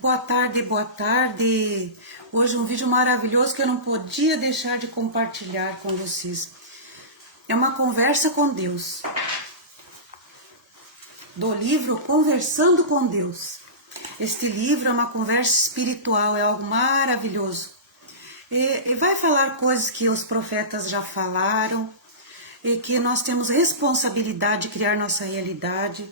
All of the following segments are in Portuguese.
Boa tarde, boa tarde. Hoje um vídeo maravilhoso que eu não podia deixar de compartilhar com vocês. É uma conversa com Deus. Do livro Conversando com Deus. Este livro é uma conversa espiritual, é algo maravilhoso. E vai falar coisas que os profetas já falaram, e que nós temos responsabilidade de criar nossa realidade.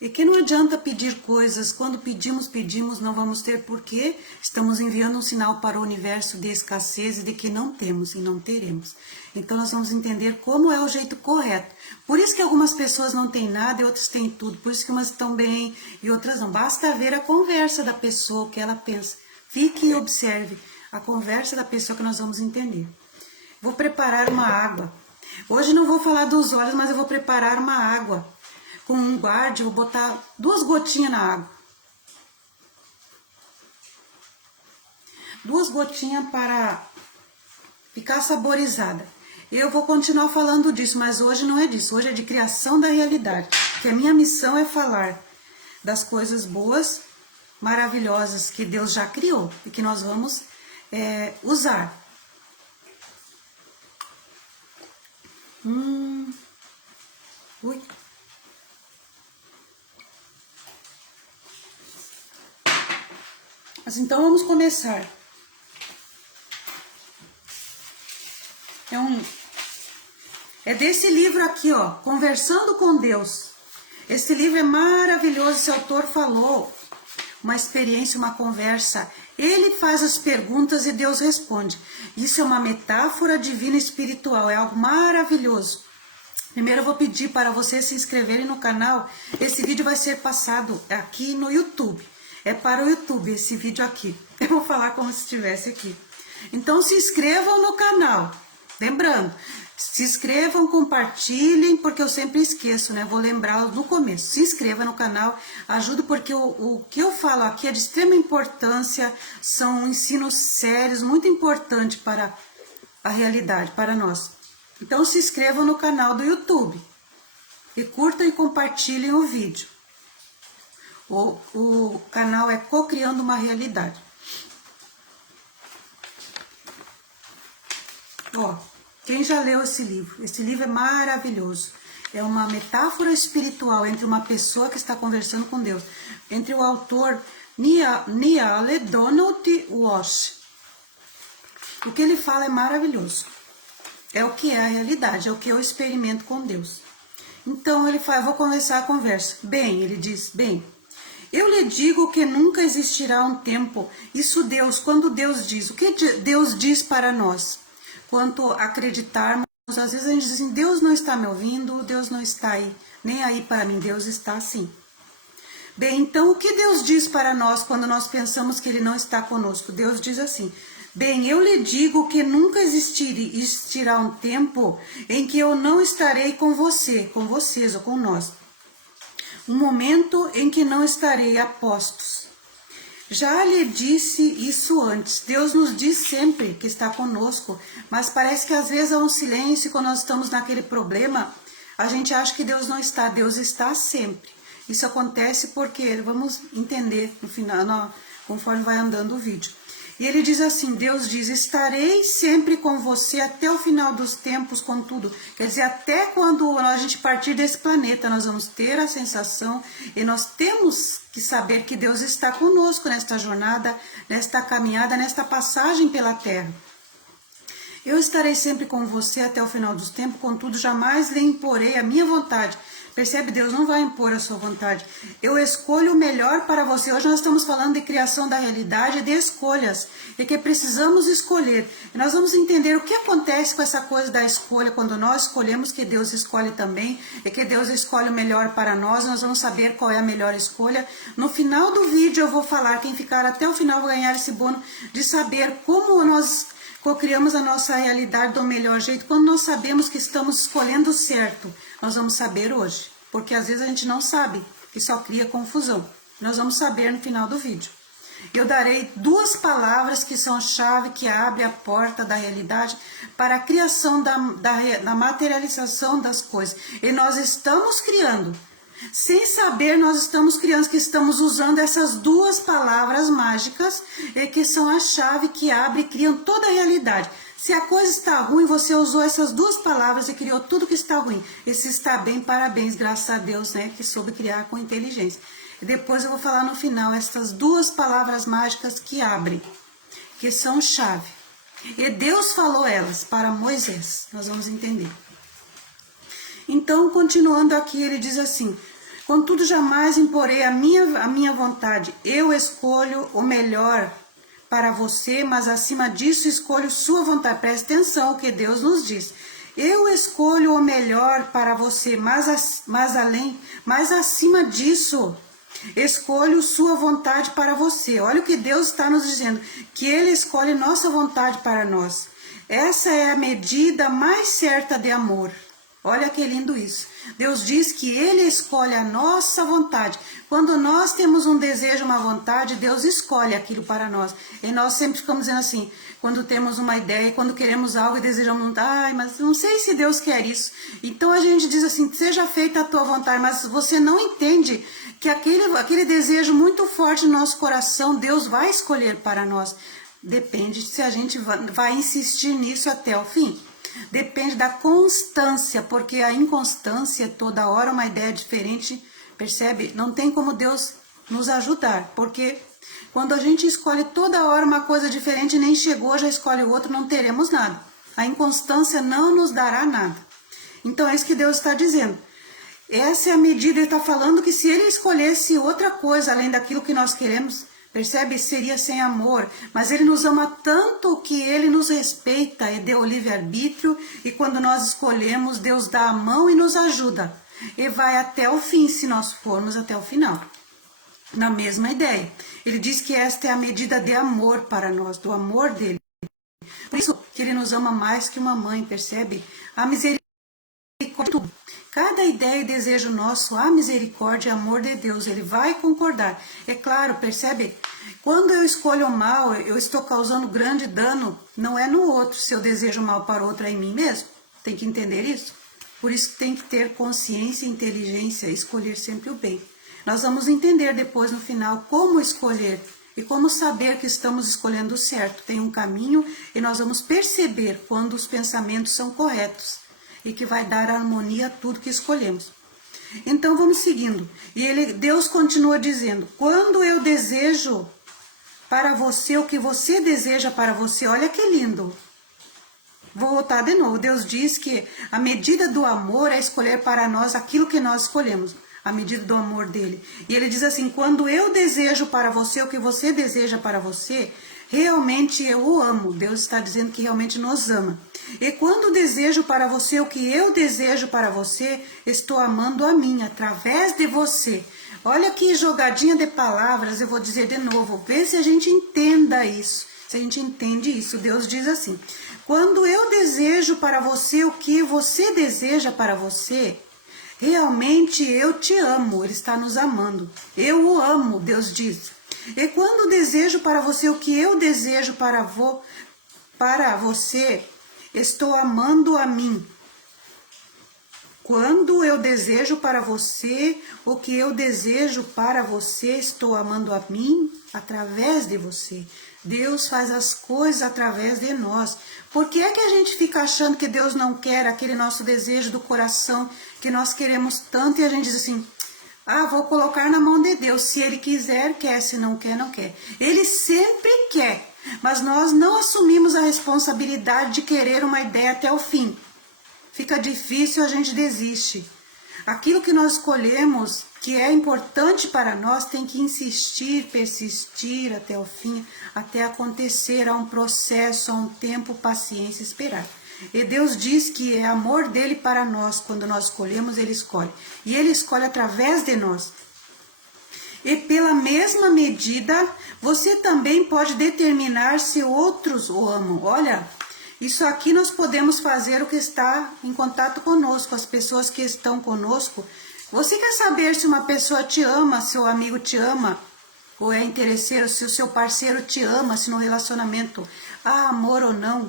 E que não adianta pedir coisas, quando pedimos, não vamos ter, porque estamos enviando um sinal para o universo de escassez e de que não temos e não teremos. Então nós vamos entender como é o jeito correto. Por isso que algumas pessoas não têm nada e outras têm tudo, por isso que umas estão bem e outras não. Basta ver a conversa da pessoa, o que ela pensa. Fique e observe a conversa da pessoa que nós vamos entender. Vou preparar uma água. Hoje não vou falar dos olhos, mas eu vou preparar uma água. Com um guarde, vou botar 2 gotinhas na água. 2 gotinhas para ficar saborizada. Eu vou continuar falando disso, mas hoje não é disso. Hoje é de criação da realidade. Que a minha missão é falar das coisas boas, maravilhosas que Deus já criou e que nós vamos usar. Ui. Mas então vamos começar. É desse livro aqui, ó, Conversando com Deus. Esse livro é maravilhoso, esse autor falou uma experiência, uma conversa. Ele faz as perguntas e Deus responde. Isso é uma metáfora divina espiritual, é algo maravilhoso. Primeiro eu vou pedir para vocês se inscreverem no canal. Esse vídeo vai ser passado aqui no YouTube. É para o YouTube esse vídeo aqui. Eu vou falar como se estivesse aqui. Então se inscrevam no canal. Lembrando, se inscrevam, compartilhem, porque eu sempre esqueço, né? Vou lembrar no começo. Se inscreva no canal, ajuda, porque o que eu falo aqui é de extrema importância. São ensinos sérios, muito importantes para a realidade, para nós. Então se inscrevam no canal do YouTube. E curtam e compartilhem o vídeo. O canal é Cocriando uma Realidade. Ó, quem já leu esse livro? Esse livro é maravilhoso. É uma metáfora espiritual entre uma pessoa que está conversando com Deus. Entre o autor Niall Donald Walsch. O que ele fala é maravilhoso. É o que é a realidade, é o que eu experimento com Deus. Então ele fala, eu vou começar a conversa. Bem, ele diz, bem, eu lhe digo que nunca existirá um tempo. Isso Deus, quando Deus diz, o que Deus diz para nós? Quanto acreditarmos, às vezes a gente diz assim, Deus não está me ouvindo, Deus não está aí, nem aí para mim, Deus está assim. Bem, então o que Deus diz para nós quando nós pensamos que Ele não está conosco? Deus diz assim, bem, eu lhe digo que nunca existirá um tempo em que eu não estarei com você, com vocês ou com nós. Um momento em que não estarei a postos. Já lhe disse isso antes. Deus nos diz sempre que está conosco, mas parece que às vezes há um silêncio quando nós estamos naquele problema. A gente acha que Deus não está. Deus está sempre. Isso acontece porque, vamos entender no final, conforme vai andando o vídeo. E ele diz assim, Deus diz, estarei sempre com você até o final dos tempos, contudo. Quer dizer, até quando a gente partir desse planeta, nós vamos ter a sensação, e nós temos que saber que Deus está conosco nesta jornada, nesta caminhada, nesta passagem pela Terra. Eu estarei sempre com você até o final dos tempos, contudo, jamais lhe imporei a minha vontade. Percebe? Deus não vai impor a sua vontade. Eu escolho o melhor para você. Hoje nós estamos falando de criação da realidade, de escolhas. E que precisamos escolher. E nós vamos entender o que acontece com essa coisa da escolha. Quando nós escolhemos, que Deus escolhe também. E que Deus escolhe o melhor para nós. Nós vamos saber qual é a melhor escolha. No final do vídeo eu vou falar. Quem ficar até o final vai ganhar esse bônus de saber como nós cocriamos a nossa realidade do melhor jeito. Quando nós sabemos que estamos escolhendo certo, nós vamos saber hoje. Porque às vezes a gente não sabe e só cria confusão. Nós vamos saber no final do vídeo. Eu darei 2 palavras que são chave, que abrem a porta da realidade para a criação da materialização das coisas. E nós estamos criando. Sem saber, nós estamos criando, que estamos usando essas duas palavras mágicas, que são a chave que abre e criam toda a realidade. Se a coisa está ruim, você usou essas duas palavras e criou tudo que está ruim. E se está bem, parabéns, graças a Deus, né, que soube criar com inteligência. E depois eu vou falar no final essas duas palavras mágicas que abrem, que são chave. E Deus falou elas para Moisés, nós vamos entender. Então, continuando aqui, ele diz assim: contudo, jamais imporei a minha vontade. Eu escolho o melhor para você, mas acima disso escolho sua vontade. Preste atenção o que Deus nos diz. Eu escolho o melhor para você, mas acima disso escolho sua vontade para você. Olha o que Deus está nos dizendo, que Ele escolhe nossa vontade para nós. Essa é a medida mais certa de amor. Olha que lindo isso. Deus diz que Ele escolhe a nossa vontade. Quando nós temos um desejo, uma vontade, Deus escolhe aquilo para nós. E nós sempre ficamos dizendo assim, quando temos uma ideia, quando queremos algo e desejamos, mas não sei se Deus quer isso. Então a gente diz assim, seja feita a tua vontade, mas você não entende que aquele desejo muito forte no nosso coração, Deus vai escolher para nós. Depende se a gente vai insistir nisso até o fim. Depende da constância, porque a inconstância, toda hora uma ideia diferente, percebe? Não tem como Deus nos ajudar, porque quando a gente escolhe toda hora uma coisa diferente, nem chegou, já escolhe o outro, não teremos nada. A inconstância não nos dará nada. Então é isso que Deus está dizendo. Essa é a medida, Ele está falando que se Ele escolhesse outra coisa além daquilo que nós queremos, percebe? Seria sem amor, mas Ele nos ama tanto que Ele nos respeita e deu o livre-arbítrio, e quando nós escolhemos, Deus dá a mão e nos ajuda, e vai até o fim, se nós formos até o final. Na mesma ideia, Ele diz que esta é a medida de amor para nós, do amor dEle. Por isso que Ele nos ama mais que uma mãe, percebe? A misericórdia. Cada ideia e desejo nosso, a misericórdia e amor de Deus, Ele vai concordar. É claro, percebe? Quando eu escolho o mal, eu estou causando grande dano, não é no outro, se eu desejo mal para o outro, é em mim mesmo. Tem que entender isso? Por isso que tem que ter consciência e inteligência, escolher sempre o bem. Nós vamos entender depois no final como escolher e como saber que estamos escolhendo o certo. Tem um caminho e nós vamos perceber quando os pensamentos são corretos e que vai dar harmonia a tudo que escolhemos. Então vamos seguindo. E Deus continua dizendo, quando eu desejo para você o que você deseja para você, olha que lindo. Vou voltar de novo. Deus diz que a medida do amor é escolher para nós aquilo que nós escolhemos. A medida do amor dele. E ele diz assim, quando eu desejo para você o que você deseja para você, realmente eu o amo. Deus está dizendo que realmente nos ama. E quando desejo para você o que eu desejo para você, estou amando a mim, através de você. Olha que jogadinha de palavras, eu vou dizer de novo, vê se a gente entenda isso, se a gente entende isso. Deus diz assim, quando eu desejo para você o que você deseja para você, realmente eu te amo, Ele está nos amando. Eu o amo, Deus diz. E quando desejo para você o que eu desejo para você, estou amando a mim. Quando eu desejo para você o que eu desejo para você, estou amando a mim através de você. Deus faz as coisas através de nós. Por que é que a gente fica achando que Deus não quer aquele nosso desejo do coração que nós queremos tanto e a gente diz assim, vou colocar na mão de Deus, se Ele quiser, quer, se não quer, não quer. Ele sempre quer, mas nós não assumimos a responsabilidade de querer uma ideia até o fim. Fica difícil, a gente desiste. Aquilo que nós escolhemos, que é importante para nós, tem que insistir, persistir até o fim, até acontecer. Há um processo, há um tempo, paciência, esperar. E Deus diz que é amor dele para nós, quando nós escolhemos, Ele escolhe. E Ele escolhe através de nós. E pela mesma medida, você também pode determinar se outros o amam. Olha, isso aqui nós podemos fazer o que está em contato conosco, as pessoas que estão conosco. Você quer saber se uma pessoa te ama, se o amigo te ama, ou é interesseiro, se o seu parceiro te ama, se no relacionamento há amor ou não?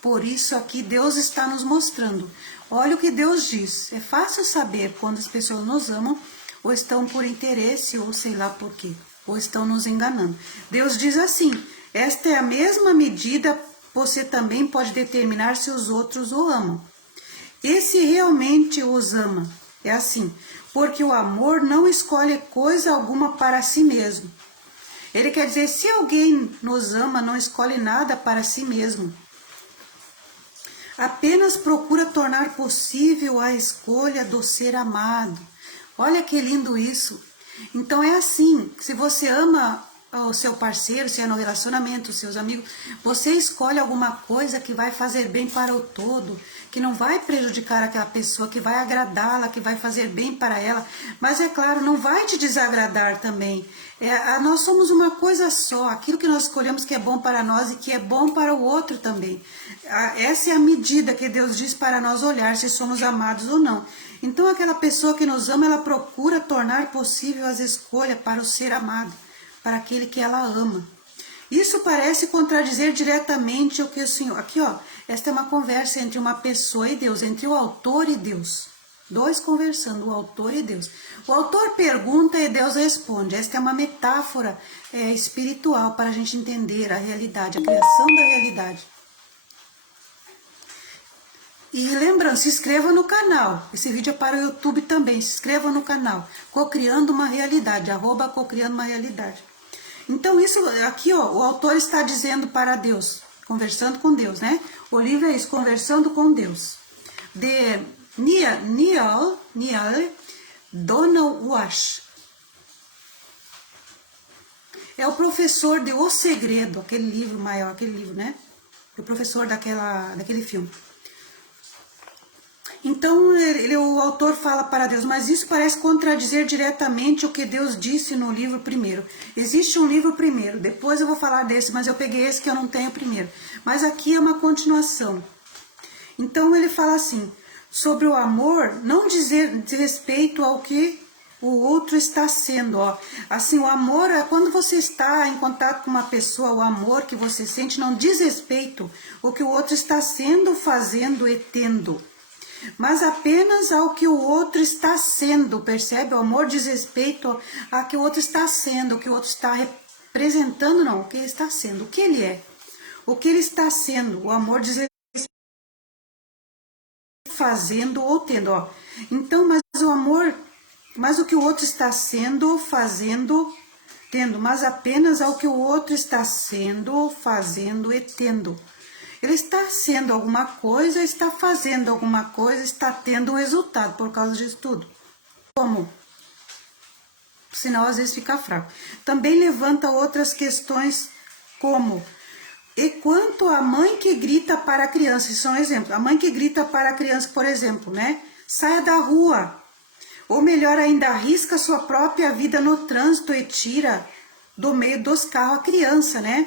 Por isso aqui Deus está nos mostrando. Olha o que Deus diz. É fácil saber quando as pessoas nos amam ou estão por interesse, ou sei lá por quê, ou estão nos enganando. Deus diz assim: esta é a mesma medida, você também pode determinar se os outros o amam. E se realmente os ama, é assim, porque o amor não escolhe coisa alguma para si mesmo. Ele quer dizer, se alguém nos ama, não escolhe nada para si mesmo. Apenas procura tornar possível a escolha do ser amado. Olha que lindo isso. Então é assim, se você ama o seu parceiro, se é no relacionamento, os seus amigos, você escolhe alguma coisa que vai fazer bem para o todo, que não vai prejudicar aquela pessoa, que vai agradá-la, que vai fazer bem para ela, mas é claro, não vai te desagradar também. Nós somos uma coisa só, aquilo que nós escolhemos que é bom para nós e que é bom para o outro também. Essa é a medida que Deus diz para nós olhar se somos amados ou não. Então aquela pessoa que nos ama, ela procura tornar possível as escolhas para o ser amado, para aquele que ela ama. Isso parece contradizer diretamente o que o Senhor... Aqui, ó, esta é uma conversa entre uma pessoa e Deus, entre o autor e Deus. Dois conversando, o autor e Deus. O autor pergunta e Deus responde. Esta é uma metáfora espiritual para a gente entender a realidade, a criação da realidade. E lembrando, se inscreva no canal. Esse vídeo é para o YouTube também. Se inscreva no canal. Cocriando uma realidade. @ Cocriando uma realidade. Então isso aqui, ó, o autor está dizendo para Deus, conversando com Deus, né? O livro é isso, conversando com Deus. De Neale Donald Walsch. É o professor de O Segredo, aquele livro maior, aquele livro, né? O professor daquele filme. Então, o autor fala para Deus, mas isso parece contradizer diretamente o que Deus disse no livro primeiro. Existe um livro primeiro, depois eu vou falar desse, mas eu peguei esse que eu não tenho primeiro. Mas aqui é uma continuação. Então, ele fala assim, sobre o amor, não dizer respeito ao que o outro está sendo. Ó. Assim, o amor é quando você está em contato com uma pessoa, o amor que você sente não diz respeito ao que o outro está sendo, fazendo e tendo, mas apenas ao que o outro está sendo, percebe? O amor diz respeito a que o outro está sendo, o que o outro está representando, não, o que ele está sendo, o que ele é, o que ele está sendo. O amor diz respeito fazendo ou tendo, ó. Então, mas o amor, mas o que o outro está sendo, fazendo, tendo, mas apenas ao que o outro está sendo, fazendo e tendo. Ele está sendo alguma coisa, está fazendo alguma coisa, está tendo um resultado por causa disso tudo. Como? Senão às vezes fica fraco. Também levanta outras questões como: e quanto a mãe que grita para a criança? Isso é um exemplo. A mãe que grita para a criança, por exemplo, né? Saia da rua. Ou melhor ainda, arrisca sua própria vida no trânsito e tira do meio dos carros a criança, né?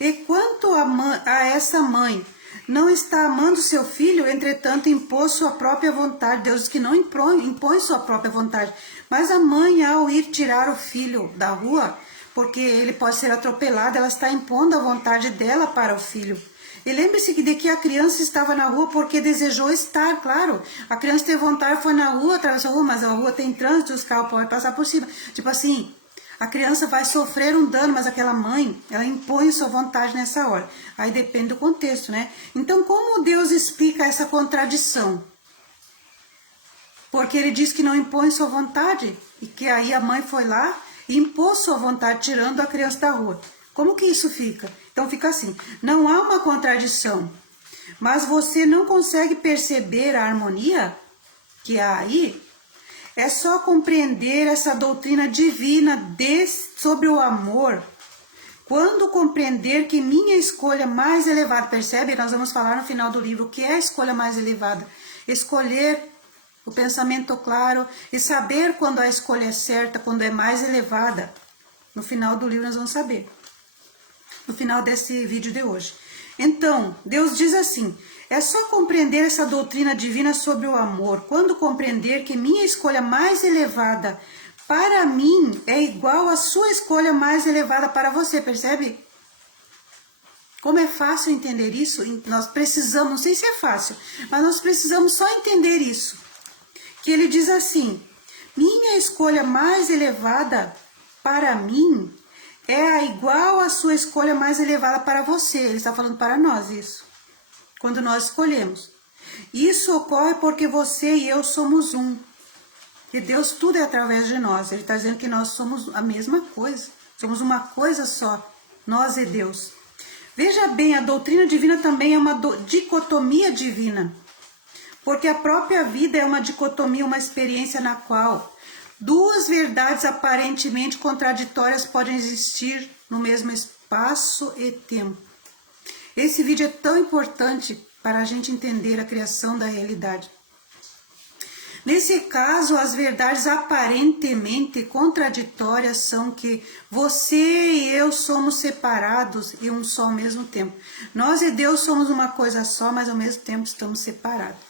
E quanto a essa mãe não está amando seu filho, entretanto impôs sua própria vontade. Deus diz que não impõe sua própria vontade. Mas a mãe, ao ir tirar o filho da rua, porque ele pode ser atropelado, ela está impondo a vontade dela para o filho. E lembre-se de que a criança estava na rua porque desejou estar, claro. A criança teve vontade, foi na rua, atravessou a rua, mas a rua tem trânsito, os carros podem passar por cima. Tipo assim, a criança vai sofrer um dano, mas aquela mãe, ela impõe sua vontade nessa hora. Aí depende do contexto, né? Então, como Deus explica essa contradição? Porque ele diz que não impõe sua vontade, e que aí a mãe foi lá e impôs sua vontade, tirando a criança da rua. Como que isso fica? Então fica assim, não há uma contradição, mas você não consegue perceber a harmonia que há aí? É só compreender essa doutrina divina sobre o amor, quando compreender que minha escolha mais elevada, percebe? Nós vamos falar no final do livro o que é a escolha mais elevada. Escolher o pensamento claro e saber quando a escolha é certa, quando é mais elevada. No final do livro nós vamos saber. No final desse vídeo de hoje. Então, Deus diz assim: é só compreender essa doutrina divina sobre o amor, quando compreender que minha escolha mais elevada para mim é igual à sua escolha mais elevada para você, percebe? Como é fácil entender isso? Nós precisamos, não sei se é fácil, mas nós precisamos só entender isso. Que ele diz assim: Minha escolha mais elevada para mim é a igual à sua escolha mais elevada para você. Ele está falando para nós isso. Quando nós escolhemos. Isso ocorre porque você e eu somos um. E Deus tudo é através de nós. Ele está dizendo que nós somos a mesma coisa. Somos uma coisa só. Nós e Deus. Veja bem, a doutrina divina também é uma dicotomia divina. Porque a própria vida é uma dicotomia, uma experiência na qual duas verdades aparentemente contraditórias podem existir no mesmo espaço e tempo. Esse vídeo é tão importante para a gente entender a criação da realidade. Nesse caso, as verdades aparentemente contraditórias são que você e eu somos separados e um só ao mesmo tempo. Nós e Deus somos uma coisa só, mas ao mesmo tempo estamos separados.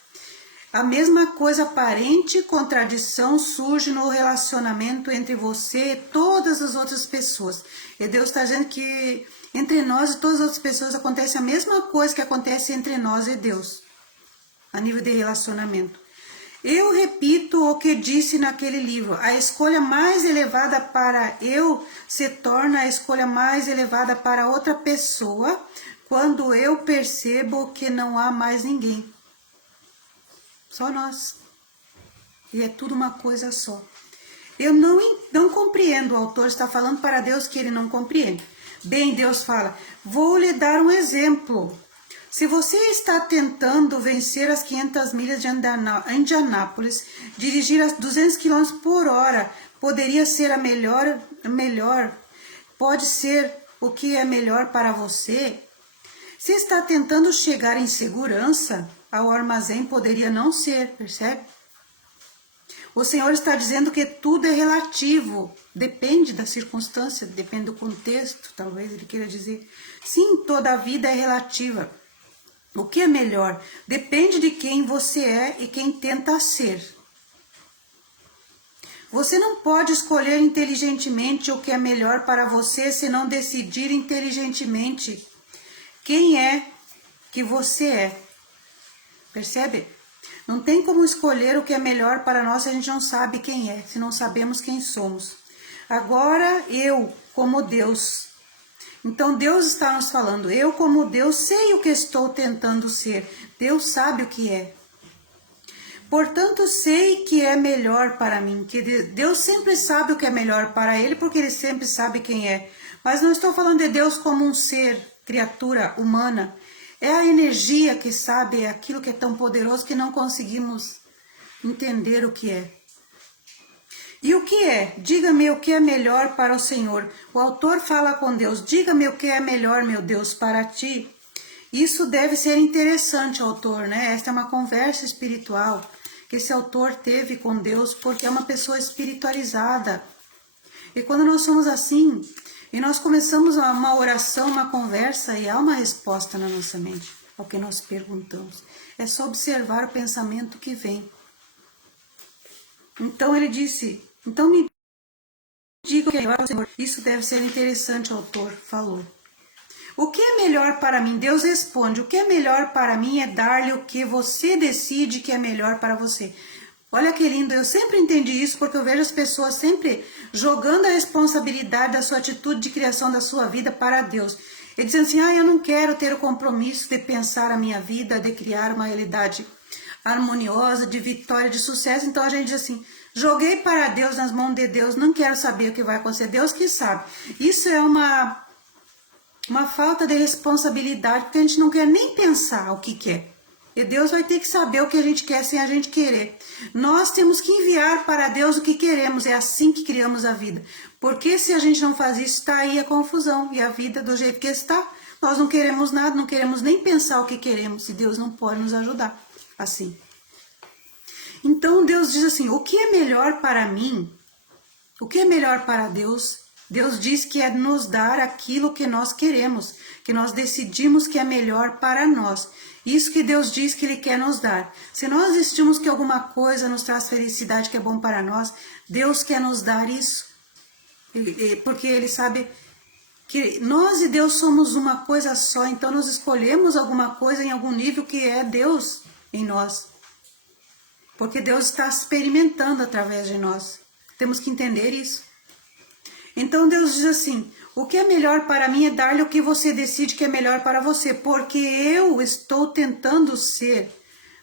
A mesma coisa, aparente contradição surge no relacionamento entre você e todas as outras pessoas. E Deus está dizendo que entre nós e todas as outras pessoas acontece a mesma coisa que acontece entre nós e Deus, a nível de relacionamento. Eu repito o que disse naquele livro. A escolha mais elevada para eu se torna a escolha mais elevada para outra pessoa quando eu percebo que não há mais ninguém. Só nós. E é tudo uma coisa só. Eu não compreendo. O autor está falando para Deus que ele não compreende. Bem, Deus fala, vou lhe dar um exemplo. Se você está tentando vencer as 500 milhas de Indianápolis, dirigir a 200 km por hora, poderia ser a melhor, pode ser o que é melhor para você? Se está tentando chegar em segurança ao armazém, poderia não ser, percebe? O Senhor está dizendo que tudo é relativo, depende da circunstância, depende do contexto, talvez ele queira dizer. Sim, toda a vida é relativa. O que é melhor? Depende de quem você é e quem tenta ser. Você não pode escolher inteligentemente o que é melhor para você se não decidir inteligentemente quem é que você é. Percebe? Não tem como escolher o que é melhor para nós se a gente não sabe quem é, se não sabemos quem somos. Agora eu, como Deus. Então Deus está nos falando, eu como Deus sei o que estou tentando ser. Deus sabe o que é. Portanto, sei que é melhor para mim. Que Deus sempre sabe o que é melhor para ele, porque ele sempre sabe quem é. Mas não estou falando de Deus como um ser, criatura humana. É a energia que sabe, é aquilo que é tão poderoso que não conseguimos entender o que é. E o que é? Diga-me o que é melhor para o Senhor. O autor fala com Deus, diga-me o que é melhor, meu Deus, para ti. Isso deve ser interessante, autor, né? Esta é uma conversa espiritual que esse autor teve com Deus, porque é uma pessoa espiritualizada. E quando nós somos assim, e nós começamos uma oração, uma conversa, e há uma resposta na nossa mente ao que nós perguntamos. É só observar o pensamento que vem. Então ele disse, então me diga o que é melhor, Senhor. Isso deve ser interessante, o autor falou. O que é melhor para mim? Deus responde, o que é melhor para mim é dar-lhe o que você decide que é melhor para você. Olha que lindo, eu sempre entendi isso porque eu vejo as pessoas sempre jogando a responsabilidade da sua atitude de criação da sua vida para Deus. E dizendo assim, eu não quero ter o compromisso de pensar a minha vida, de criar uma realidade harmoniosa, de vitória, de sucesso. Então a gente diz assim, joguei para Deus, nas mãos de Deus, não quero saber o que vai acontecer, Deus que sabe. Isso é uma falta de responsabilidade, porque a gente não quer nem pensar o que quer. E Deus vai ter que saber o que a gente quer sem a gente querer. Nós temos que enviar para Deus o que queremos, é assim que criamos a vida. Porque se a gente não faz isso, está aí a confusão e a vida do jeito que está. Nós não queremos nada, não queremos nem pensar o que queremos, e Deus não pode nos ajudar assim. Então Deus diz assim, o que é melhor para mim? O que é melhor para Deus? Deus diz que é nos dar aquilo que nós queremos, que nós decidimos que é melhor para nós. Isso que Deus diz que Ele quer nos dar. Se nós decidimos que alguma coisa nos traz felicidade, que é bom para nós, Deus quer nos dar isso. Porque Ele sabe que nós e Deus somos uma coisa só, então nós escolhemos alguma coisa em algum nível que é Deus em nós. Porque Deus está experimentando através de nós. Temos que entender isso. Então Deus diz assim, o que é melhor para mim é dar-lhe o que você decide que é melhor para você, porque eu estou tentando ser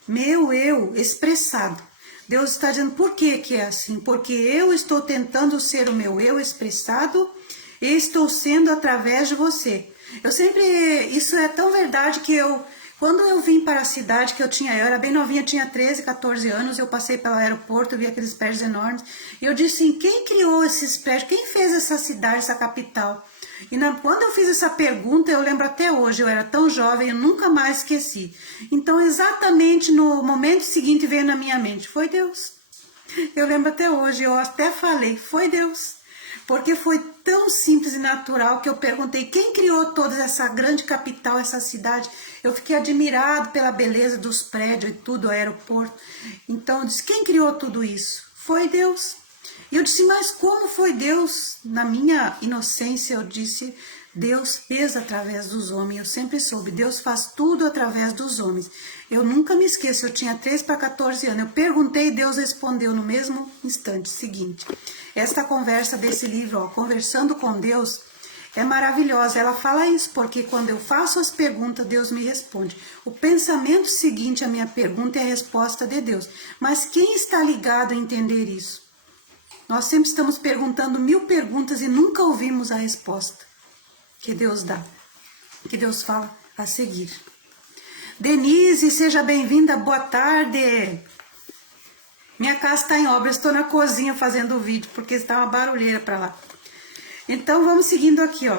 meu eu expressado. Deus está dizendo por que é assim? Porque eu estou tentando ser o meu eu expressado e estou sendo através de você. Eu sempre, isso é tão verdade que quando eu vim para a cidade que eu era bem novinha, tinha 13, 14 anos, eu passei pelo aeroporto, vi aqueles prédios enormes, e eu disse assim, quem criou esses prédios? Quem fez essa cidade, essa capital? E quando eu fiz essa pergunta, eu lembro até hoje, eu era tão jovem, eu nunca mais esqueci. Então, exatamente no momento seguinte veio na minha mente, foi Deus. Eu lembro até hoje, eu até falei, foi Deus. Porque foi tão simples e natural que eu perguntei quem criou toda essa grande capital, essa cidade. Eu fiquei admirado pela beleza dos prédios e tudo, o aeroporto. Então eu disse, quem criou tudo isso? Foi Deus. E eu disse, mas como foi Deus? Na minha inocência eu disse, Deus fez através dos homens. Eu sempre soube, Deus faz tudo através dos homens. Eu nunca me esqueço, eu tinha 13 para 14 anos. Eu perguntei e Deus respondeu no mesmo instante seguinte. Esta conversa desse livro, ó, Conversando com Deus, é maravilhosa. Ela fala isso, porque quando eu faço as perguntas, Deus me responde. O pensamento seguinte à minha pergunta é a resposta de Deus. Mas quem está ligado a entender isso? Nós sempre estamos perguntando 1000 perguntas e nunca ouvimos a resposta que Deus dá, que Deus fala a seguir. Denise, seja bem-vinda, boa tarde. Minha casa está em obra, estou na cozinha fazendo o vídeo, porque está uma barulheira para lá. Então, vamos seguindo aqui, ó.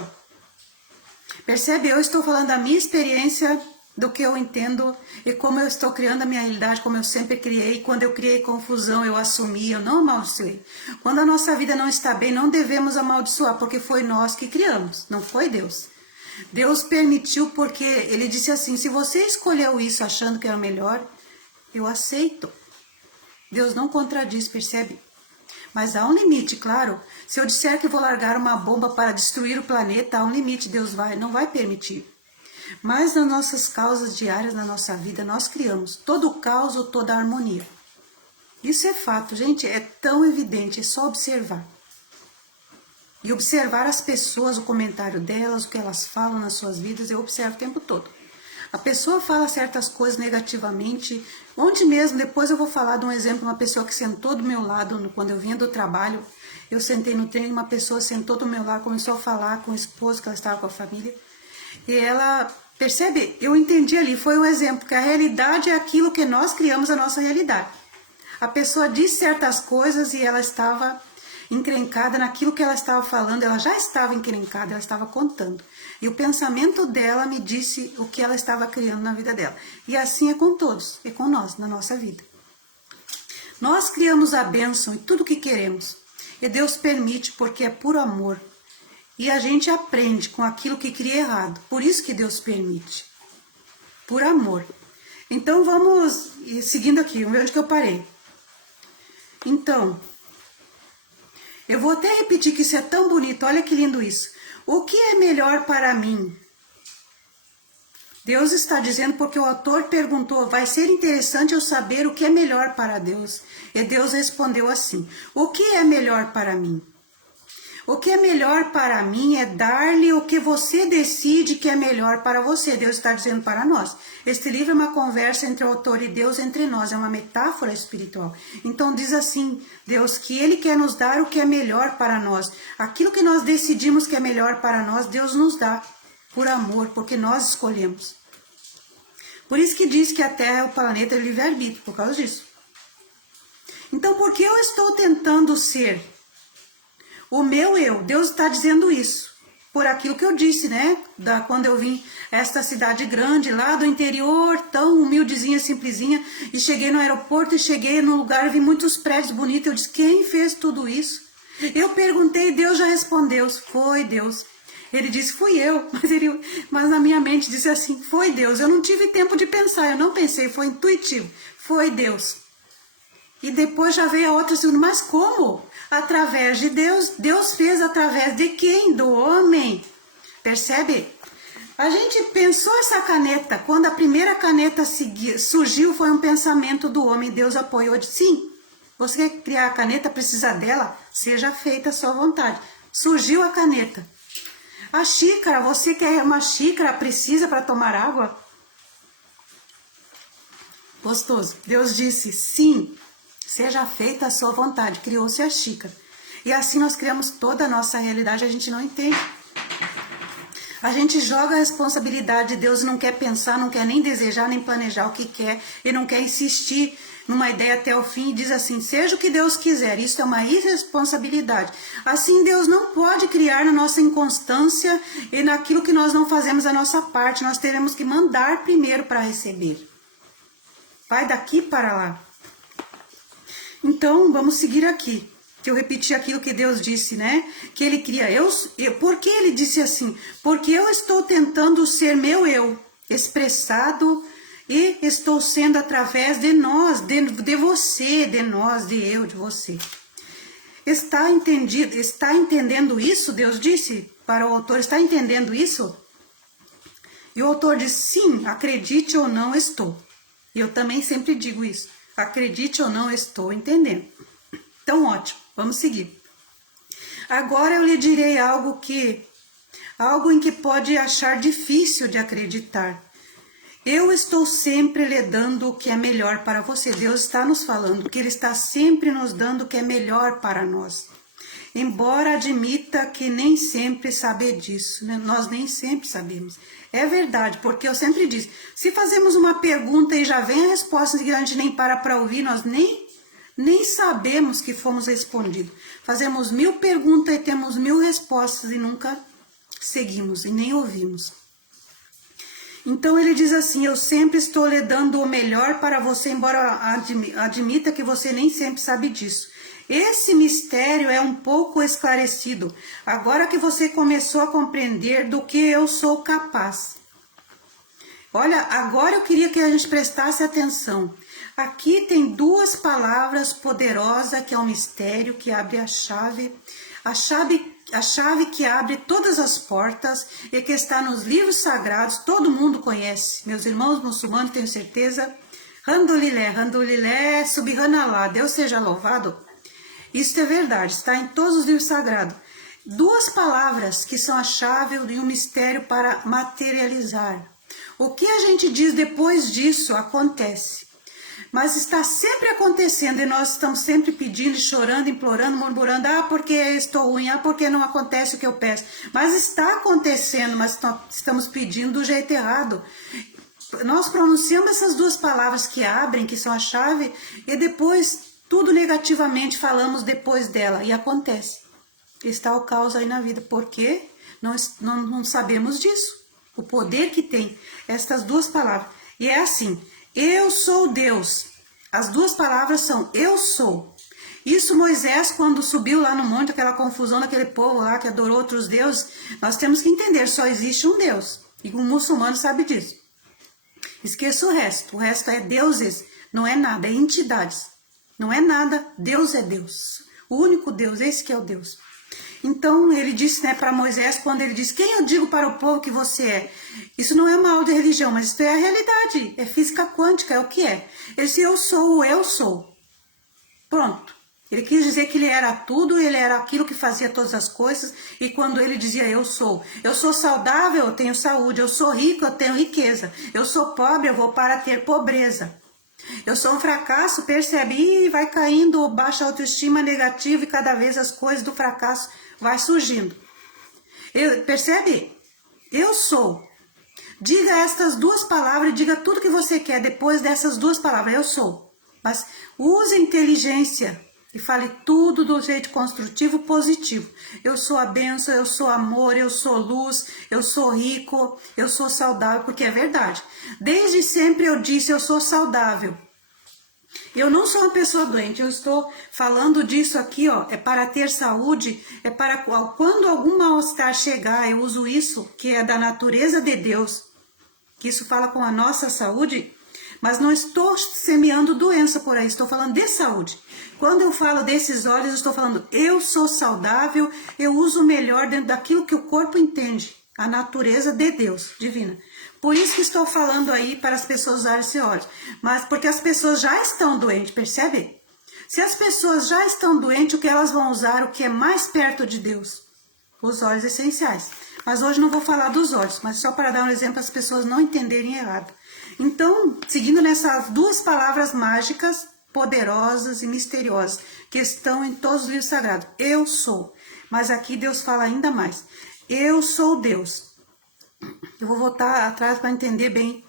Percebe? Eu estou falando da minha experiência, do que eu entendo e como eu estou criando a minha realidade, como eu sempre criei. Quando eu criei confusão, eu assumi, eu não amaldiçoei. Quando a nossa vida não está bem, não devemos amaldiçoar, porque foi nós que criamos, não foi Deus. Deus permitiu porque Ele disse assim, se você escolheu isso achando que era melhor, eu aceito. Deus não contradiz, percebe? Mas há um limite, claro. Se eu disser que vou largar uma bomba para destruir o planeta, há um limite, Deus não vai permitir. Mas nas nossas causas diárias, na nossa vida, nós criamos todo o caos ou toda a harmonia. Isso é fato, gente, é tão evidente, é só observar. E observar as pessoas, o comentário delas, o que elas falam nas suas vidas, eu observo o tempo todo. A pessoa fala certas coisas negativamente. Ontem mesmo, depois eu vou falar de um exemplo, uma pessoa que sentou do meu lado, quando eu vinha do trabalho, eu sentei no trem, uma pessoa sentou do meu lado, começou a falar com o esposo, que ela estava com a família, e ela, percebe, eu entendi ali, foi um exemplo, que a realidade é aquilo que nós criamos a nossa realidade. A pessoa disse certas coisas e ela estava encrencada naquilo que ela estava falando, ela já estava encrencada, ela estava contando. E o pensamento dela me disse o que ela estava criando na vida dela. E assim é com todos, é com nós, na nossa vida. Nós criamos a bênção e tudo o que queremos. E Deus permite porque é por amor. E a gente aprende com aquilo que cria errado. Por isso que Deus permite. Por amor. Então vamos seguindo aqui, onde que eu parei. Então, eu vou até repetir que isso é tão bonito, olha que lindo isso. O que é melhor para mim? Deus está dizendo porque o autor perguntou, vai ser interessante eu saber o que é melhor para Deus. E Deus respondeu assim, o que é melhor para mim? O que é melhor para mim é dar-lhe o que você decide que é melhor para você. Deus está dizendo para nós. Este livro é uma conversa entre o autor e Deus, entre nós. É uma metáfora espiritual. Então diz assim, Deus, que Ele quer nos dar o que é melhor para nós. Aquilo que nós decidimos que é melhor para nós, Deus nos dá. Por amor, porque nós escolhemos. Por isso que diz que a Terra é o planeta de livre-arbítrio, por causa disso. Então, por que eu estou tentando ser o meu eu? Deus está dizendo isso. Por aquilo que eu disse, né? Quando eu vim a esta cidade grande, lá do interior, tão humildezinha, simplesinha, e cheguei no aeroporto, e cheguei no lugar, vi muitos prédios bonitos, eu disse, quem fez tudo isso? Eu perguntei, Deus já respondeu, foi Deus. Ele disse, fui eu, mas na minha mente disse assim, foi Deus. Eu não tive tempo de pensar, eu não pensei, foi intuitivo, foi Deus. E depois já veio a outra segunda, mas como? Através de Deus. Deus fez através de quem? Do homem. Percebe? A gente pensou essa caneta, quando a primeira caneta surgiu, foi um pensamento do homem, Deus apoiou de sim. Você quer criar a caneta, precisa dela, seja feita a sua vontade. Surgiu a caneta. A xícara, você quer uma xícara, precisa para tomar água? Gostoso. Deus disse, sim, seja feita a sua vontade. Criou-se a xícara. E assim nós criamos toda a nossa realidade, a gente não entende. A gente joga a responsabilidade de Deus, não quer pensar, não quer nem desejar, nem planejar o que quer, e não quer insistir numa ideia até o fim, e diz assim, seja o que Deus quiser, isso é uma irresponsabilidade. Assim Deus não pode criar na nossa inconstância e naquilo que nós não fazemos a nossa parte, nós teremos que mandar primeiro para receber. Vai daqui para lá. Então, vamos seguir aqui. Que eu repeti aquilo que Deus disse, né? Que Ele cria. Por que Ele disse assim? Porque eu estou tentando ser meu eu, expressado, e estou sendo através de nós, de você, de nós, de eu, de você. Está entendendo isso? Deus disse para o autor, está entendendo isso? E o autor disse, sim, acredite ou não, estou. E eu também sempre digo isso. Acredite ou não, estou entendendo. Então, ótimo. Vamos seguir. Agora eu lhe direi algo em que pode achar difícil de acreditar. Eu estou sempre lhe dando o que é melhor para você. Deus está nos falando que Ele está sempre nos dando o que é melhor para nós. Embora admita que nem sempre sabe disso, né? Nós nem sempre sabemos. É verdade, porque eu sempre disse, se fazemos uma pergunta e já vem a resposta que a gente nem para ouvir, nós nem sabemos que fomos respondidos. Fazemos 1000 perguntas e temos 1000 respostas e nunca seguimos e nem ouvimos. Então ele diz assim, eu sempre estou lhe dando o melhor para você, embora admita que você nem sempre sabe disso. Esse mistério é um pouco esclarecido, agora que você começou a compreender do que eu sou capaz. Olha, agora eu queria que a gente prestasse atenção. Aqui tem 2 palavras poderosas, que é um mistério, que abre a chave que abre todas as portas e que está nos livros sagrados, todo mundo conhece. Meus irmãos muçulmanos, tenho certeza. Handulilé, Subhanallah, Deus seja louvado. Isso é verdade, está em todos os livros sagrados. 2 palavras que são a chave de um mistério para materializar. O que a gente diz depois disso acontece. Mas está sempre acontecendo e nós estamos sempre pedindo, chorando, implorando, murmurando, porque estou ruim, porque não acontece o que eu peço. Mas está acontecendo, mas estamos pedindo do jeito errado. Nós pronunciamos essas 2 palavras que abrem, que são a chave, e depois tudo negativamente falamos depois dela, e acontece. Está o caos aí na vida, porque não sabemos disso. O poder que tem estas 2 palavras. E é assim, eu sou Deus. As 2 palavras são eu sou. Isso Moisés, quando subiu lá no monte, aquela confusão daquele povo lá que adorou outros deuses, nós temos que entender, só existe um Deus. E o muçulmano sabe disso. Esqueça o resto é deuses, não é nada, é entidades. Não é nada, Deus é Deus. O único Deus, esse que é o Deus. Então ele disse, né, para Moisés, quando ele disse, quem eu digo para o povo que você é? Isso não é uma aula de religião, mas isso é a realidade, é física quântica, é o que é. Ele disse, eu sou o eu sou. Pronto. Ele quis dizer que ele era tudo, ele era aquilo que fazia todas as coisas, e quando ele dizia eu sou saudável, eu tenho saúde, eu sou rico, eu tenho riqueza, eu sou pobre, eu vou para ter pobreza. Eu sou um fracasso, percebe? E vai caindo, baixa autoestima negativa e cada vez as coisas do fracasso vai surgindo. Percebe? Eu sou. Diga estas 2 palavras, diga tudo que você quer depois dessas 2 palavras, eu sou. Mas use a inteligência e fale tudo do jeito construtivo, positivo. Eu sou a bênção, eu sou amor, eu sou luz, eu sou rico, eu sou saudável, porque é verdade. Desde sempre eu disse, eu sou saudável. Eu não sou uma pessoa doente, eu estou falando disso aqui, ó, é para ter saúde, é para quando algum mal-estar chegar, eu uso isso, que é da natureza de Deus, que isso fala com a nossa saúde, mas não estou semeando doença por aí, estou falando de saúde. Quando eu falo desses olhos, eu estou falando, eu sou saudável, eu uso o melhor dentro daquilo que o corpo entende. a natureza de Deus, divina. Por isso que estou falando aí para as pessoas usarem esse óleo. Mas porque as pessoas já estão doentes, percebe? Se as pessoas já estão doentes, o que elas vão usar, o que é mais perto de Deus? Os óleos essenciais. Mas hoje não vou falar dos óleos, mas só para dar um exemplo para as pessoas não entenderem errado. Então, seguindo nessas duas palavras mágicas, poderosas e misteriosas, que estão em todos os livros sagrados. Eu sou. Mas aqui Deus fala ainda mais. Eu sou Deus. Eu vou voltar atrás para entender bem,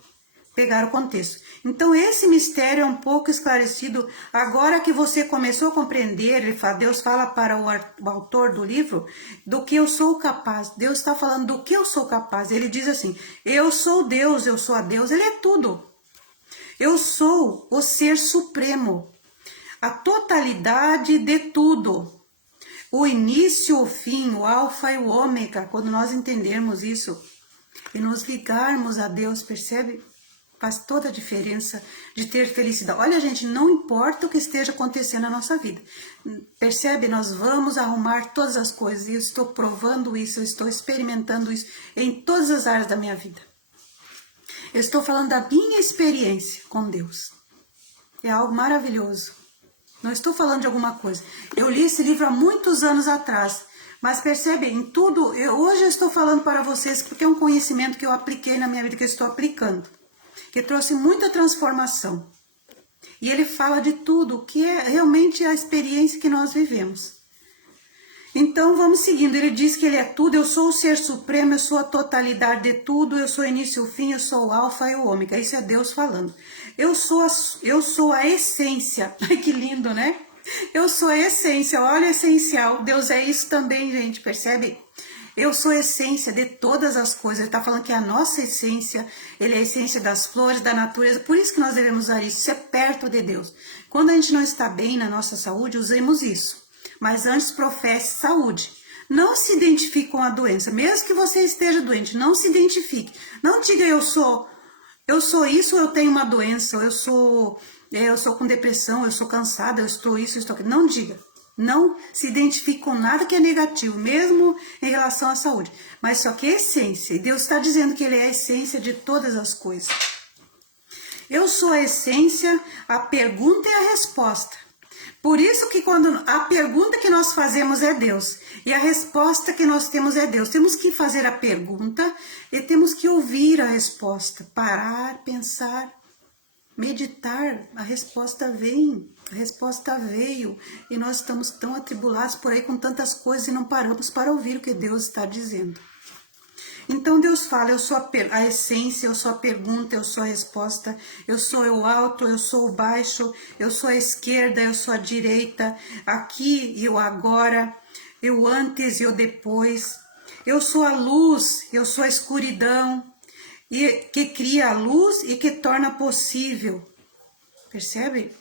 pegar o contexto. Então, esse mistério é um pouco esclarecido. Agora que você começou a compreender, Deus fala para o autor do livro, do que eu sou capaz. Deus está falando do que eu sou capaz. Ele diz assim, eu sou Deus, eu sou a Deus. Ele é tudo. Eu sou o ser supremo. A totalidade de tudo. O início, o fim, o alfa e o ômega. Quando nós entendermos isso e nos ligarmos a Deus, percebe? Faz toda a diferença de ter felicidade. Olha, gente, não importa o que esteja acontecendo na nossa vida. Percebe? Nós vamos arrumar todas as coisas. E eu estou provando isso, eu estou experimentando isso em todas as áreas da minha vida. Eu estou falando da minha experiência com Deus. É algo maravilhoso. Não estou falando de alguma coisa. Eu li esse livro há muitos anos atrás. Mas percebem, em tudo, hoje eu estou falando para vocês porque é um conhecimento que eu apliquei na minha vida, que eu estou aplicando. Que trouxe muita transformação. E ele fala de tudo, que é realmente a experiência que nós vivemos. Então vamos seguindo, ele diz que ele é tudo, eu sou o ser supremo, eu sou a totalidade de tudo, eu sou o início e o fim, eu sou o alfa e o ômega. Isso é Deus falando. Eu sou a essência. Ai, que lindo, né? Eu sou a essência, olha o essencial. Deus é isso também, gente, percebe? Eu sou a essência de todas as coisas. Ele está falando que é a nossa essência, ele é a essência das flores, da natureza. Por isso que nós devemos usar isso, ser perto de Deus. Quando a gente não está bem na nossa saúde, usemos isso. Mas antes professe saúde. Não se identifique com a doença. Mesmo que você esteja doente, não se identifique. Não diga eu sou isso, eu tenho uma doença, eu sou com depressão, eu sou cansada, eu estou isso, eu estou aquilo. Não diga. Não se identifique com nada que é negativo, mesmo em relação à saúde. Mas só que é essência. E Deus está dizendo que ele é a essência de todas as coisas. Eu sou a essência, a pergunta e a resposta. Por isso que quando a pergunta que nós fazemos é Deus e a resposta que nós temos é Deus. Temos que fazer a pergunta e temos que ouvir a resposta. Parar, pensar, meditar. A resposta vem, a resposta veio. E nós estamos tão atribulados por aí com tantas coisas e não paramos para ouvir o que Deus está dizendo. Então Deus fala, eu sou a essência, eu sou a pergunta, eu sou a resposta, eu sou o alto, eu sou o baixo, eu sou a esquerda, eu sou a direita, aqui e o agora, eu antes e o depois, eu sou a luz, eu sou a escuridão, e que cria a luz e que torna possível, percebe?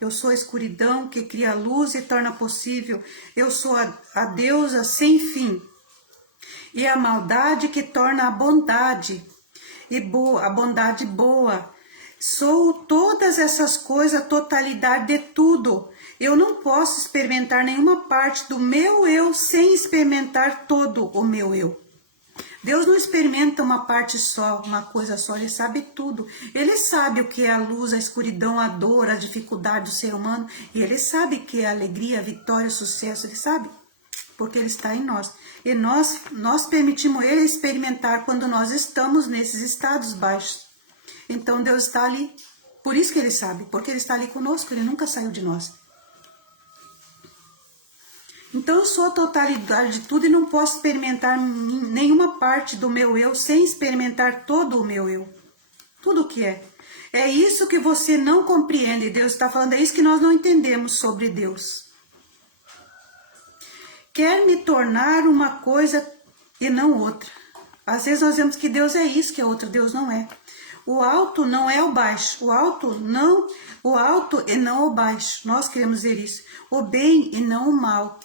Eu sou a escuridão que cria a luz e torna possível, eu sou a deusa sem fim. E a maldade que torna a bondade, e boa, a bondade boa. Sou todas essas coisas, a totalidade de tudo. Eu não posso experimentar nenhuma parte do meu eu sem experimentar todo o meu eu. Deus não experimenta uma parte só, uma coisa só, ele sabe tudo. Ele sabe o que é a luz, a escuridão, a dor, a dificuldade do ser humano. E ele sabe que é a alegria, a vitória, o sucesso, ele sabe. Porque ele está em nós. E nós permitimos ele experimentar quando nós estamos nesses estados baixos. Então Deus está ali, por isso que ele sabe, porque ele está ali conosco, ele nunca saiu de nós. Então eu sou a totalidade de tudo e não posso experimentar nenhuma parte do meu eu sem experimentar todo o meu eu. Tudo o que é. É isso que você não compreende, Deus está falando, é isso que nós não entendemos sobre Deus. Quer me tornar uma coisa e não outra. Às vezes nós vemos que Deus é isso, que é outra, Deus não é. O alto não é o baixo, o alto e não o baixo. Nós queremos dizer isso. O bem e não o mal.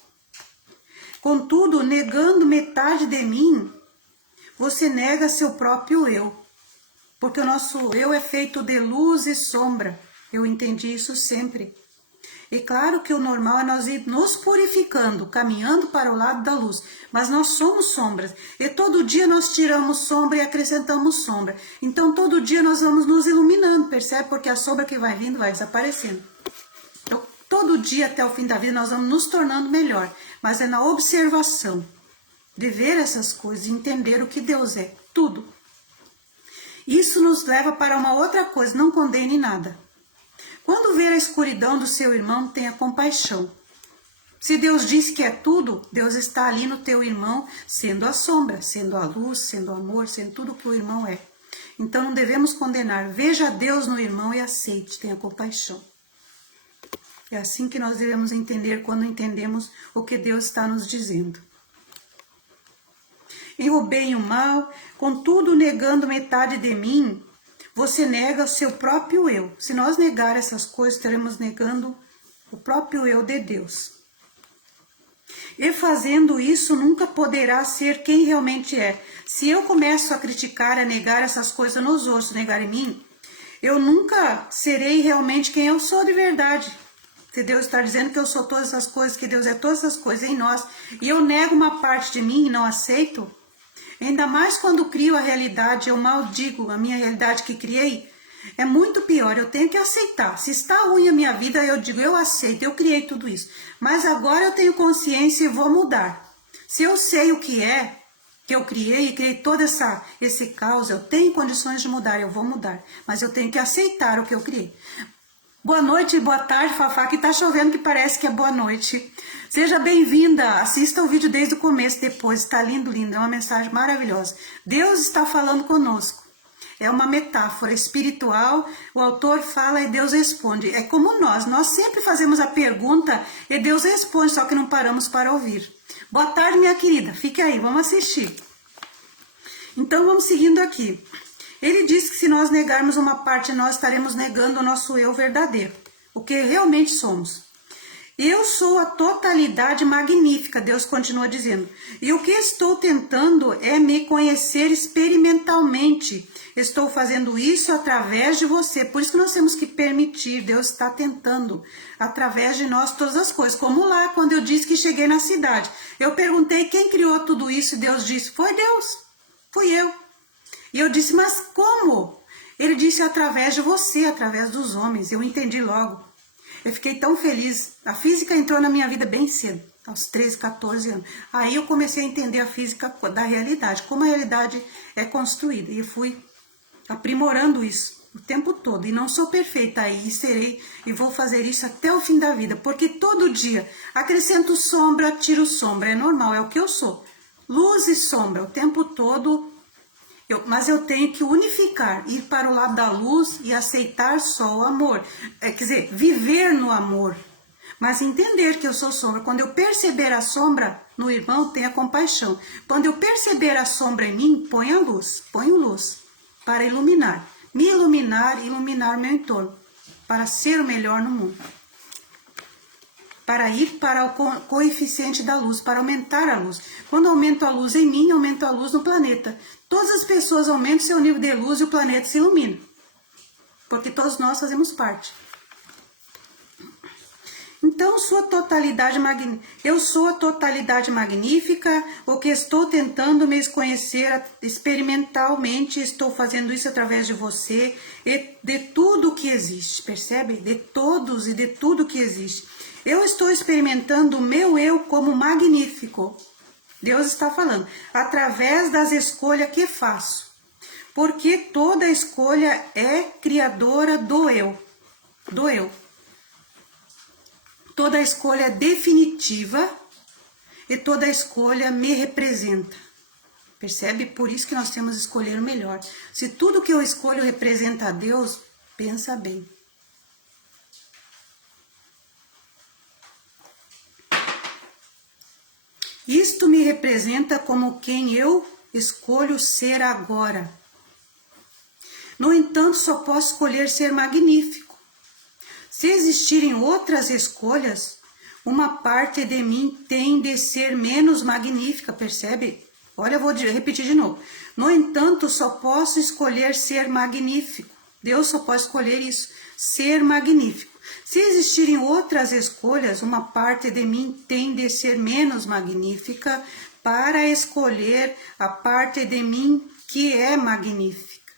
Contudo, negando metade de mim, você nega seu próprio eu. Porque o nosso eu é feito de luz e sombra. Eu entendi isso sempre. E claro que o normal é nós ir nos purificando, caminhando para o lado da luz. Mas nós somos sombras. E todo dia nós tiramos sombra e acrescentamos sombra. Então todo dia nós vamos nos iluminando, percebe? Porque a sombra que vai vindo vai desaparecendo. Então todo dia até o fim da vida nós vamos nos tornando melhor. Mas é na observação de ver essas coisas, entender o que Deus é. Tudo. Isso nos leva para uma outra coisa, não condene nada. Quando ver a escuridão do seu irmão, tenha compaixão. Se Deus disse que é tudo, Deus está ali no teu irmão, sendo a sombra, sendo a luz, sendo o amor, sendo tudo que o irmão é. Então não devemos condenar. Veja Deus no irmão e aceite, tenha compaixão. É assim que nós devemos entender quando entendemos o que Deus está nos dizendo. Em o bem e o mal, contudo negando metade de mim, você nega o seu próprio eu. Se nós negar essas coisas, estaremos negando o próprio eu de Deus. E fazendo isso, nunca poderá ser quem realmente é. Se eu começo a criticar, a negar essas coisas nos outros, negar em mim, eu nunca serei realmente quem eu sou de verdade. Se Deus está dizendo que eu sou todas essas coisas, que Deus é todas essas coisas em nós, e eu nego uma parte de mim e não aceito, ainda mais quando crio a realidade, eu maldigo a minha realidade que criei, é muito pior, eu tenho que aceitar. Se está ruim a minha vida, eu digo, eu aceito, eu criei tudo isso. Mas agora eu tenho consciência e vou mudar. Se eu sei o que é, que eu criei todo esse caos, eu tenho condições de mudar, eu vou mudar. Mas eu tenho que aceitar o que eu criei. Boa noite e boa tarde, Fafá, que tá chovendo que parece que é boa noite. Seja bem-vinda, assista o vídeo desde o começo, depois, está lindo, lindo, é uma mensagem maravilhosa. Deus está falando conosco, é uma metáfora espiritual, o autor fala e Deus responde. É como nós sempre fazemos a pergunta e Deus responde, só que não paramos para ouvir. Boa tarde, minha querida, fique aí, vamos assistir. Então vamos seguindo aqui. Ele diz que se nós negarmos uma parte, nós estaremos negando o nosso eu verdadeiro, o que realmente somos. Eu sou a totalidade magnífica, Deus continua dizendo. E o que estou tentando é me conhecer experimentalmente. Estou fazendo isso através de você. Por isso que nós temos que permitir. Deus está tentando através de nós todas as coisas. Como lá, quando eu disse que cheguei na cidade. Eu perguntei quem criou tudo isso e Deus disse, foi Deus, fui eu. E eu disse, mas como? Ele disse, através de você, através dos homens. Eu entendi logo. Eu fiquei tão feliz. A física entrou na minha vida bem cedo, aos 13, 14 anos. Aí eu comecei a entender a física da realidade, como a realidade é construída. E fui aprimorando isso o tempo todo. E não sou perfeita aí, e serei, e vou fazer isso até o fim da vida. Porque todo dia acrescento sombra, tiro sombra. É normal, é o que eu sou. Luz e sombra, o tempo todo. Mas eu tenho que unificar, ir para o lado da luz e aceitar só o amor. Quer dizer, viver no amor. Mas entender que eu sou sombra. Quando eu perceber a sombra no irmão, tenha compaixão. Quando eu perceber a sombra em mim, ponha luz para iluminar. Me iluminar, iluminar meu entorno. Para ser o melhor no mundo. Para ir para o coeficiente da luz, para aumentar a luz. Quando aumento a luz em mim, aumento a luz no planeta. Todas as pessoas aumentam seu nível de luz e o planeta se ilumina. Porque todos nós fazemos parte. Então, eu sou a totalidade magnífica, o que estou tentando me conhecer experimentalmente, estou fazendo isso através de você e de tudo que existe, percebe? De todos e de tudo que existe. Eu estou experimentando o meu eu como magnífico. Deus está falando, através das escolhas que faço. Porque toda escolha é criadora do eu. Do eu. Toda escolha é definitiva e toda escolha me representa. Percebe? Por isso que nós temos que escolher o melhor. Se tudo que eu escolho representa a Deus, pensa bem. Isto me representa como quem eu escolho ser agora. No entanto, só posso escolher ser magnífico. Se existirem outras escolhas, uma parte de mim tem de ser menos magnífica, percebe? Olha, eu vou repetir de novo. No entanto, só posso escolher ser magnífico. Deus só pode escolher isso, ser magnífico. Se existirem outras escolhas, uma parte de mim tende a ser menos magnífica para escolher a parte de mim que é magnífica.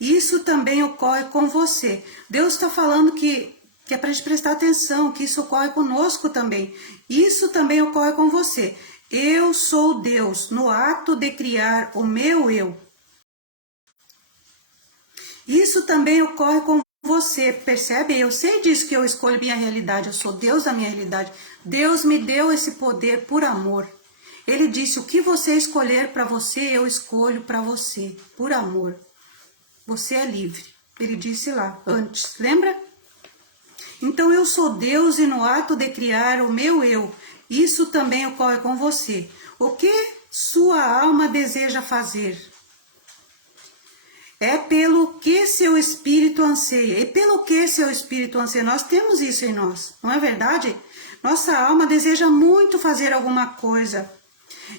Isso também ocorre com você. Deus está falando que é para a gente prestar atenção, que isso ocorre conosco também. Isso também ocorre com você. Eu sou Deus no ato de criar o meu eu. Isso também ocorre com você, percebe? Eu sei disso, que eu escolho minha realidade, eu sou Deus da minha realidade. Deus me deu esse poder por amor. Ele disse, o que você escolher para você, eu escolho para você, por amor. Você é livre. Ele disse lá antes, lembra? Então eu sou Deus e no ato de criar o meu eu, isso também ocorre com você. O que sua alma deseja fazer? É pelo que seu espírito anseia. E pelo que seu espírito anseia? Nós temos isso em nós, não é verdade? Nossa alma deseja muito fazer alguma coisa.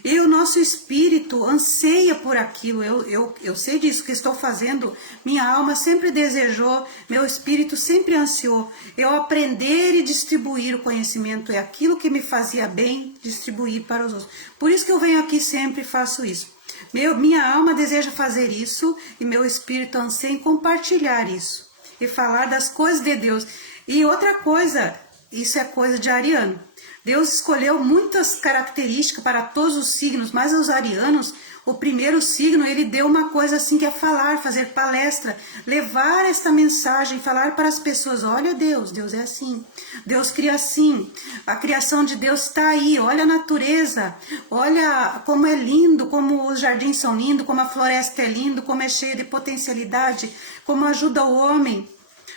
E o nosso espírito anseia por aquilo. Eu sei disso que estou fazendo. Minha alma sempre desejou, meu espírito sempre ansiou. Eu aprender e distribuir o conhecimento. É aquilo que me fazia bem, distribuir para os outros. Por isso que eu venho aqui sempre e faço isso. Minha alma deseja fazer isso e meu espírito anseia em compartilhar isso. E falar das coisas de Deus. E outra coisa, isso é coisa de ariano. Deus escolheu muitas características para todos os signos, mas aos arianos, o primeiro signo, ele deu uma coisa assim que é falar, fazer palestra, levar esta mensagem, falar para as pessoas, olha Deus é assim, Deus cria assim, a criação de Deus está aí, olha a natureza, olha como é lindo, como os jardins são lindos, como a floresta é lindo, como é cheia de potencialidade, como ajuda o homem.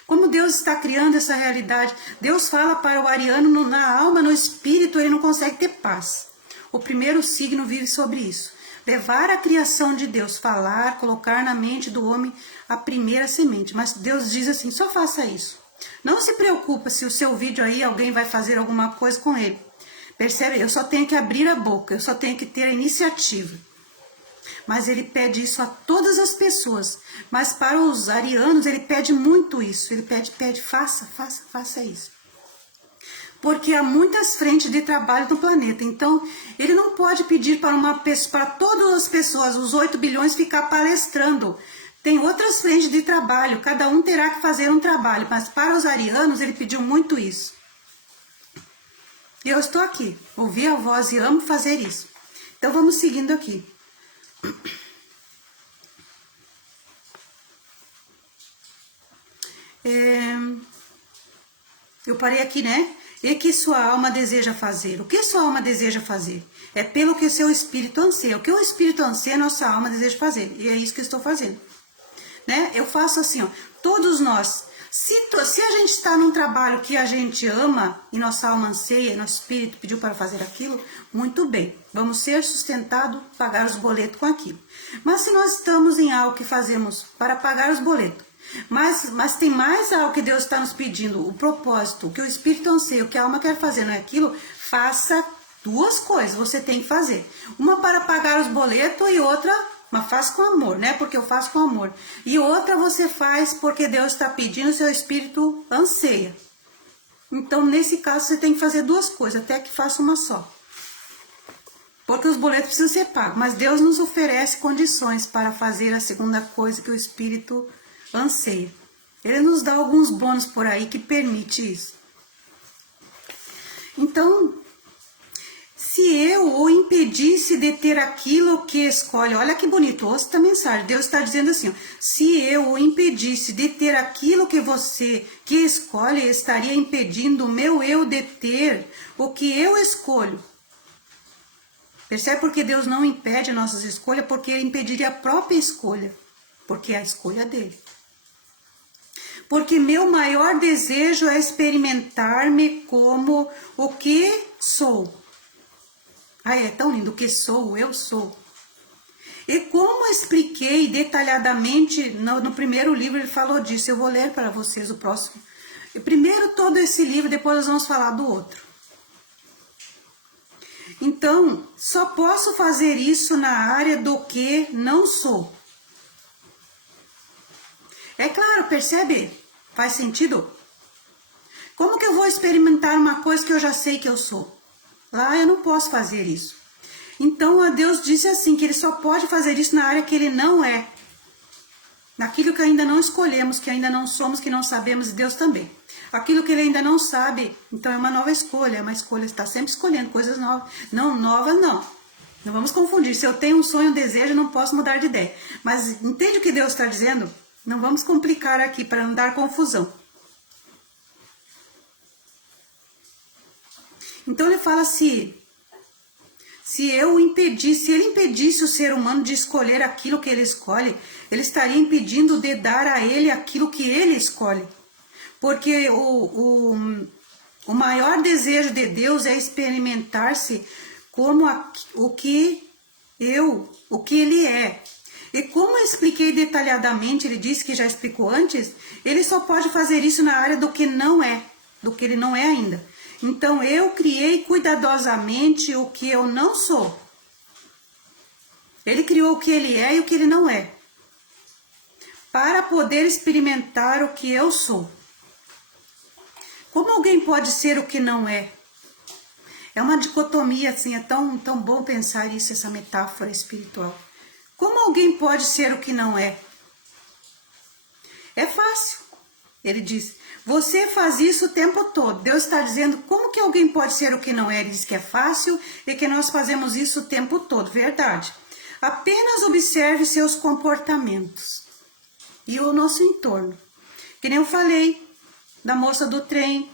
Como Deus está criando essa realidade. Deus fala para o ariano na alma, no espírito, ele não consegue ter paz. O primeiro signo vive sobre isso. Levar a criação de Deus, falar, colocar na mente do homem a primeira semente. Mas Deus diz assim, só faça isso. Não se preocupa se o seu vídeo aí alguém vai fazer alguma coisa com ele. Percebe? Eu só tenho que abrir a boca, eu só tenho que ter a iniciativa. Mas ele pede isso a todas as pessoas. Mas para os arianos, ele pede muito isso. Ele pede, faça isso. Porque há muitas frentes de trabalho no planeta. Então, ele não pode pedir para todas as pessoas, os 8 bilhões, ficar palestrando. Tem outras frentes de trabalho. Cada um terá que fazer um trabalho. Mas para os arianos, ele pediu muito isso. E eu estou aqui. Ouvi a voz e amo fazer isso. Então, vamos seguindo aqui. Eu parei aqui, né? E que sua alma deseja fazer? O que sua alma deseja fazer? É pelo que seu espírito anseia. O que o espírito anseia, nossa alma deseja fazer. E é isso que eu estou fazendo. Né? Eu faço assim, ó. Todos nós. Se a gente está num trabalho que a gente ama e nossa alma anseia, nosso espírito pediu para fazer aquilo, muito bem. Vamos ser sustentados, pagar os boletos com aquilo. Mas se nós estamos em algo que fazemos para pagar os boletos, mas tem mais algo que Deus está nos pedindo, o propósito, o que o espírito anseia, o que a alma quer fazer, não é aquilo, faça duas coisas, você tem que fazer. Uma para pagar os boletos e outra, mas faz com amor, né? Porque eu faço com amor. E outra você faz porque Deus está pedindo, seu espírito anseia. Então, nesse caso, você tem que fazer duas coisas, até que faça uma só. Porque os boletos precisam ser pagos, mas Deus nos oferece condições para fazer a segunda coisa que o espírito anseia. Ele nos dá alguns bônus por aí que permite isso. Então, se eu o impedisse de ter aquilo que escolhe, olha que bonito, ouça esta mensagem, Deus está dizendo assim, ó, se eu o impedisse de ter aquilo que você que escolhe, estaria impedindo o meu eu de ter o que eu escolho. Percebe porque Deus não impede nossas escolhas? Porque ele impediria a própria escolha, porque é a escolha dele. Porque meu maior desejo é experimentar-me como o que sou. Ai, é tão lindo, o que sou, eu sou. E como expliquei detalhadamente no primeiro livro, ele falou disso. Eu vou ler para vocês o próximo. Primeiro todo esse livro, depois nós vamos falar do outro. Então, só posso fazer isso na área do que não sou. É claro, percebe? Faz sentido? Como que eu vou experimentar uma coisa que eu já sei que eu sou? Lá eu não posso fazer isso. Então, a Deus disse assim, que Ele só pode fazer isso na área que Ele não é. Naquilo que ainda não escolhemos, que ainda não somos, que não sabemos, e Deus também. Aquilo que Ele ainda não sabe, então é uma nova escolha, é uma escolha, está sempre escolhendo coisas novas. Não, novas não. Não vamos confundir. Se eu tenho um sonho, um desejo, eu não posso mudar de ideia. Mas entende o que Deus está dizendo? Não vamos complicar aqui para não dar confusão. Então ele fala se ele impedisse o ser humano de escolher aquilo que ele escolhe, ele estaria impedindo de dar a ele aquilo que ele escolhe. Porque o maior desejo de Deus é experimentar-se como o que ele é. E como eu expliquei detalhadamente, ele disse que já explicou antes, ele só pode fazer isso na área do que não é, do que ele não é ainda. Então, eu criei cuidadosamente o que eu não sou. Ele criou o que ele é e o que ele não é. Para poder experimentar o que eu sou. Como alguém pode ser o que não é? É uma dicotomia, assim, é tão bom pensar isso, essa metáfora espiritual. Como alguém pode ser o que não é? É fácil. Ele diz, você faz isso o tempo todo. Deus está dizendo, como que alguém pode ser o que não é? Ele diz que é fácil e que nós fazemos isso o tempo todo. Verdade. Apenas observe seus comportamentos e o nosso entorno. Que nem eu falei da moça do trem.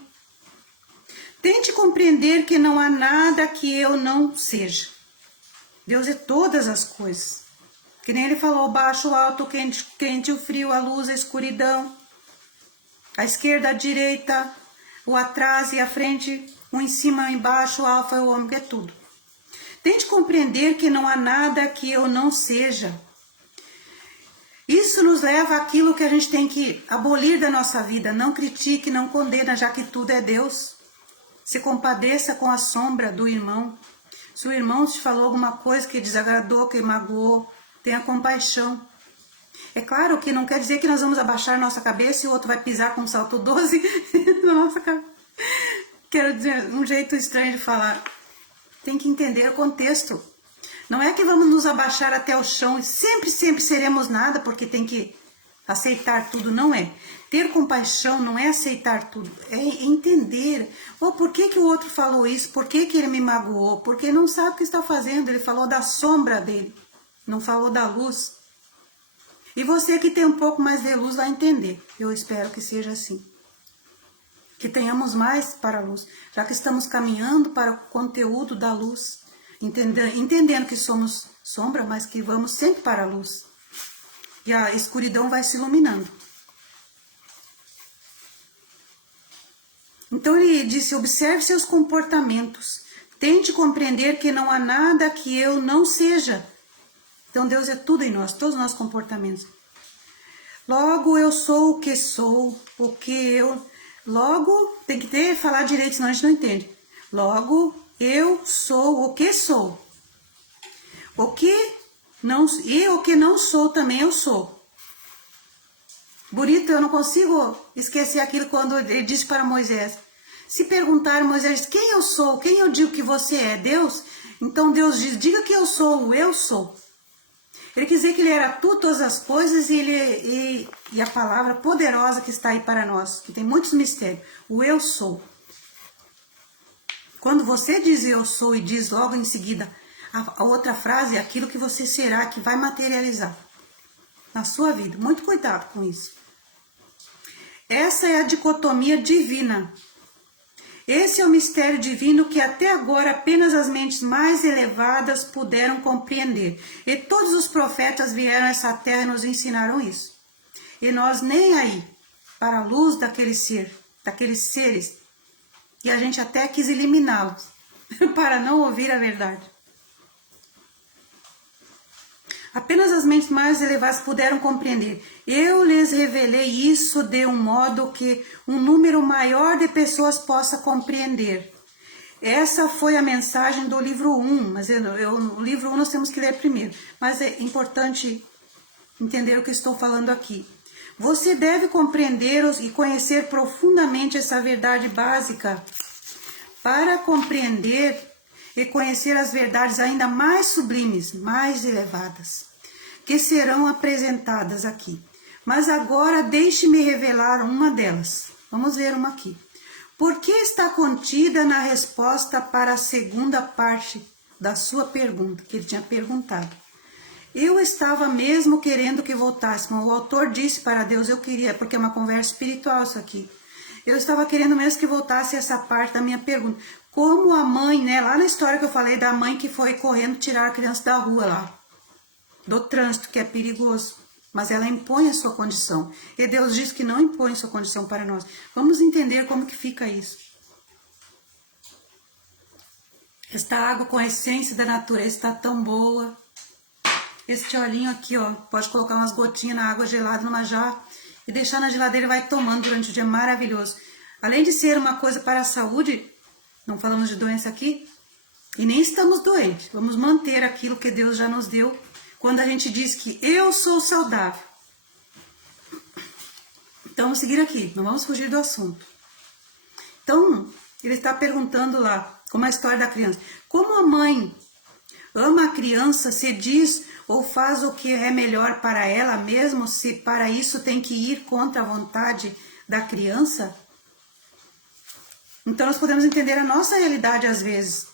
Tente compreender que não há nada que eu não seja. Deus é todas as coisas. Que nem ele falou, o baixo, o alto, o quente, o frio, a luz, a escuridão. A esquerda, a direita, o atrás e a frente, o em cima, o embaixo, o alfa e o ômega, é tudo. Tente compreender que não há nada que eu não seja. Isso nos leva àquilo que a gente tem que abolir da nossa vida. Não critique, não condena, já que tudo é Deus. Se compadeça com a sombra do irmão. Se o irmão te falou alguma coisa que desagradou, que magoou, tenha compaixão. É claro que não quer dizer que nós vamos abaixar nossa cabeça e o outro vai pisar com um salto 12 na nossa cabeça. Quero dizer, um jeito estranho de falar. Tem que entender o contexto. Não é que vamos nos abaixar até o chão e sempre seremos nada porque tem que aceitar tudo. Não é. Ter compaixão não é aceitar tudo. É entender. Por que o outro falou isso? Por que ele me magoou? Porque não sabe o que está fazendo. Ele falou da sombra dele. Não falou da luz. E você que tem um pouco mais de luz vai entender. Eu espero que seja assim. Que tenhamos mais para a luz. Já que estamos caminhando para o conteúdo da luz. Entendendo que somos sombra, mas que vamos sempre para a luz. E a escuridão vai se iluminando. Então ele disse, observe seus comportamentos. Tente compreender que não há nada que eu não seja. Então Deus é tudo em nós, todos os nossos comportamentos. Logo eu sou o que sou, o que eu... Logo, tem que falar direito, senão a gente não entende. Logo eu sou o que sou. O que não... E o que não sou também eu sou. Bonito, eu não consigo esquecer aquilo quando ele disse para Moisés. Se perguntar Moisés, quem eu sou, quem eu digo que você é? Deus? Então Deus diz, diga que eu sou o eu sou. Ele quis dizer que ele era tudo, todas as coisas e a palavra poderosa que está aí para nós, que tem muitos mistérios, o eu sou. Quando você diz eu sou e diz logo em seguida a outra frase, é aquilo que você será, que vai materializar na sua vida. Muito cuidado com isso. Essa é a dicotomia divina. Esse é o mistério divino que até agora apenas as mentes mais elevadas puderam compreender. E todos os profetas vieram a essa terra e nos ensinaram isso. E nós nem aí, para a luz daquele ser, daqueles seres, e a gente até quis eliminá-los, para não ouvir a verdade. Apenas as mentes mais elevadas puderam compreender. Eu lhes revelei isso de um modo que um número maior de pessoas possa compreender. Essa foi a mensagem do livro 1, mas o livro 1 nós temos que ler primeiro. Mas é importante entender o que estou falando aqui. Você deve compreender e conhecer profundamente essa verdade básica para compreender e conhecer as verdades ainda mais sublimes, mais elevadas, que serão apresentadas aqui. Mas agora deixe-me revelar uma delas. Vamos ver uma aqui. Por que está contida na resposta para a segunda parte da sua pergunta, que ele tinha perguntado? Eu estava mesmo querendo que voltasse, mas o autor disse para Deus, eu queria, porque é uma conversa espiritual isso aqui. Eu estava querendo mesmo que voltasse essa parte da minha pergunta. Como a mãe, né, lá na história que eu falei da mãe que foi correndo tirar a criança da rua lá, do trânsito, que é perigoso. Mas ela impõe a sua condição. E Deus diz que não impõe a sua condição para nós. Vamos entender como que fica isso. Esta água com a essência da natureza está tão boa. Este olhinho aqui, ó, pode colocar umas gotinhas na água gelada numa jarra e deixar na geladeira e vai tomando durante o dia, maravilhoso. Além de ser uma coisa para a saúde, não falamos de doença aqui, e nem estamos doentes. Vamos manter aquilo que Deus já nos deu, quando a gente diz que eu sou saudável. Então, vamos seguir aqui, não vamos fugir do assunto. Então, ele está perguntando lá, como a história da criança. Como a mãe ama a criança, se diz ou faz o que é melhor para ela, mesmo se para isso tem que ir contra a vontade da criança? Então nós podemos entender a nossa realidade às vezes.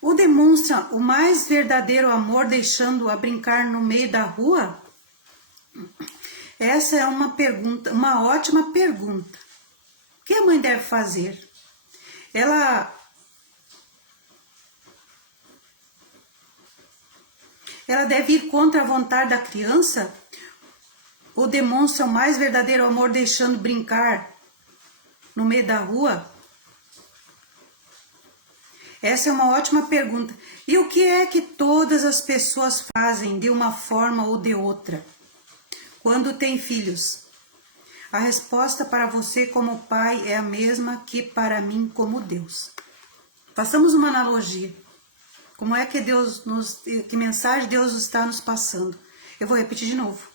O demonstra o mais verdadeiro amor deixando-a brincar no meio da rua? Essa é uma pergunta, uma ótima pergunta. O que a mãe deve fazer? Ela deve ir contra a vontade da criança? Ou demonstra o mais verdadeiro amor deixando brincar no meio da rua? Essa é uma ótima pergunta. E o que é que todas as pessoas fazem de uma forma ou de outra quando têm filhos? A resposta para você como pai é a mesma que para mim como Deus. Façamos uma analogia. Como é que que mensagem Deus está nos passando? Eu vou repetir de novo.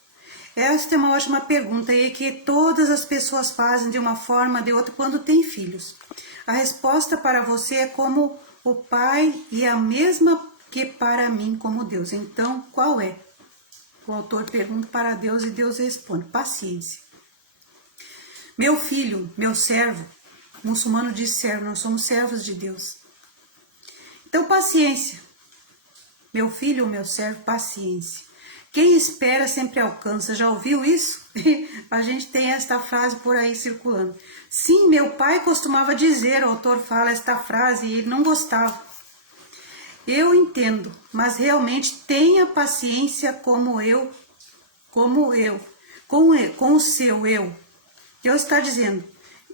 Esta é uma ótima pergunta e que todas as pessoas fazem de uma forma ou de outra quando têm filhos. A resposta para você é como o pai e a mesma que para mim como Deus. Então, qual é? O autor pergunta para Deus e Deus responde, paciência. Meu filho, meu servo, o muçulmano diz servo, nós somos servos de Deus. Então, paciência. Meu filho, meu servo, paciência. Quem espera sempre alcança. Já ouviu isso? A gente tem esta frase por aí circulando. Sim, meu pai costumava dizer, o autor fala esta frase e ele não gostava. Eu entendo, mas realmente tenha paciência com o seu eu. Deus está dizendo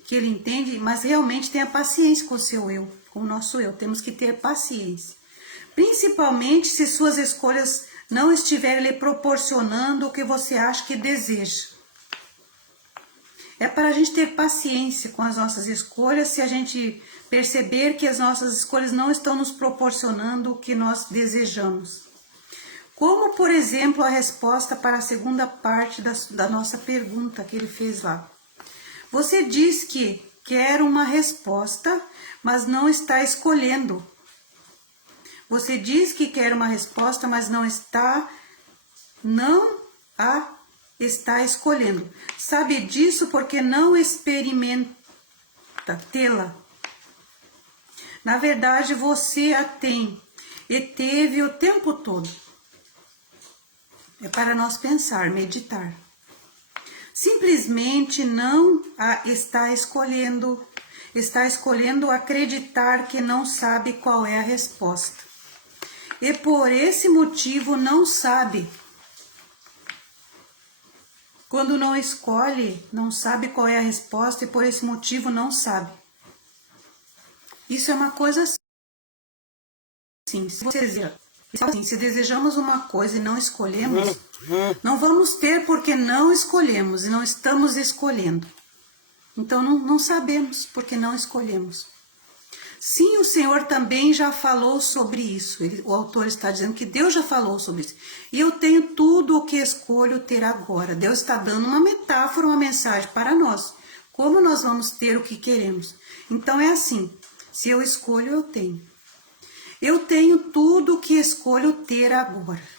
que ele entende, mas realmente tenha paciência com o seu eu, com o nosso eu. Temos que ter paciência. Principalmente se suas escolhas não estiverem lhe proporcionando o que você acha que deseja. É para a gente ter paciência com as nossas escolhas se a gente perceber que as nossas escolhas não estão nos proporcionando o que nós desejamos. Como, por exemplo, a resposta para a segunda parte da nossa pergunta que ele fez lá. Você diz que quer uma resposta, mas não está escolhendo. Você diz que quer uma resposta, mas não a está escolhendo. Sabe disso porque não experimenta tê-la. Na verdade, você a tem e teve o tempo todo. É para nós pensar, meditar. Simplesmente não a está escolhendo. Está escolhendo acreditar que não sabe qual é a resposta. E por esse motivo não sabe. Quando não escolhe, não sabe qual é a resposta e por esse motivo não sabe. Isso é uma coisa assim. Se desejamos uma coisa e não escolhemos, não vamos ter porque não escolhemos e não estamos escolhendo. Então não sabemos porque não escolhemos. Sim, o Senhor também já falou sobre isso. O autor está dizendo que Deus já falou sobre isso. E eu tenho tudo o que escolho ter agora. Deus está dando uma metáfora, uma mensagem para nós. Como nós vamos ter o que queremos. Então é assim, se eu escolho, eu tenho. Eu tenho tudo o que escolho ter agora.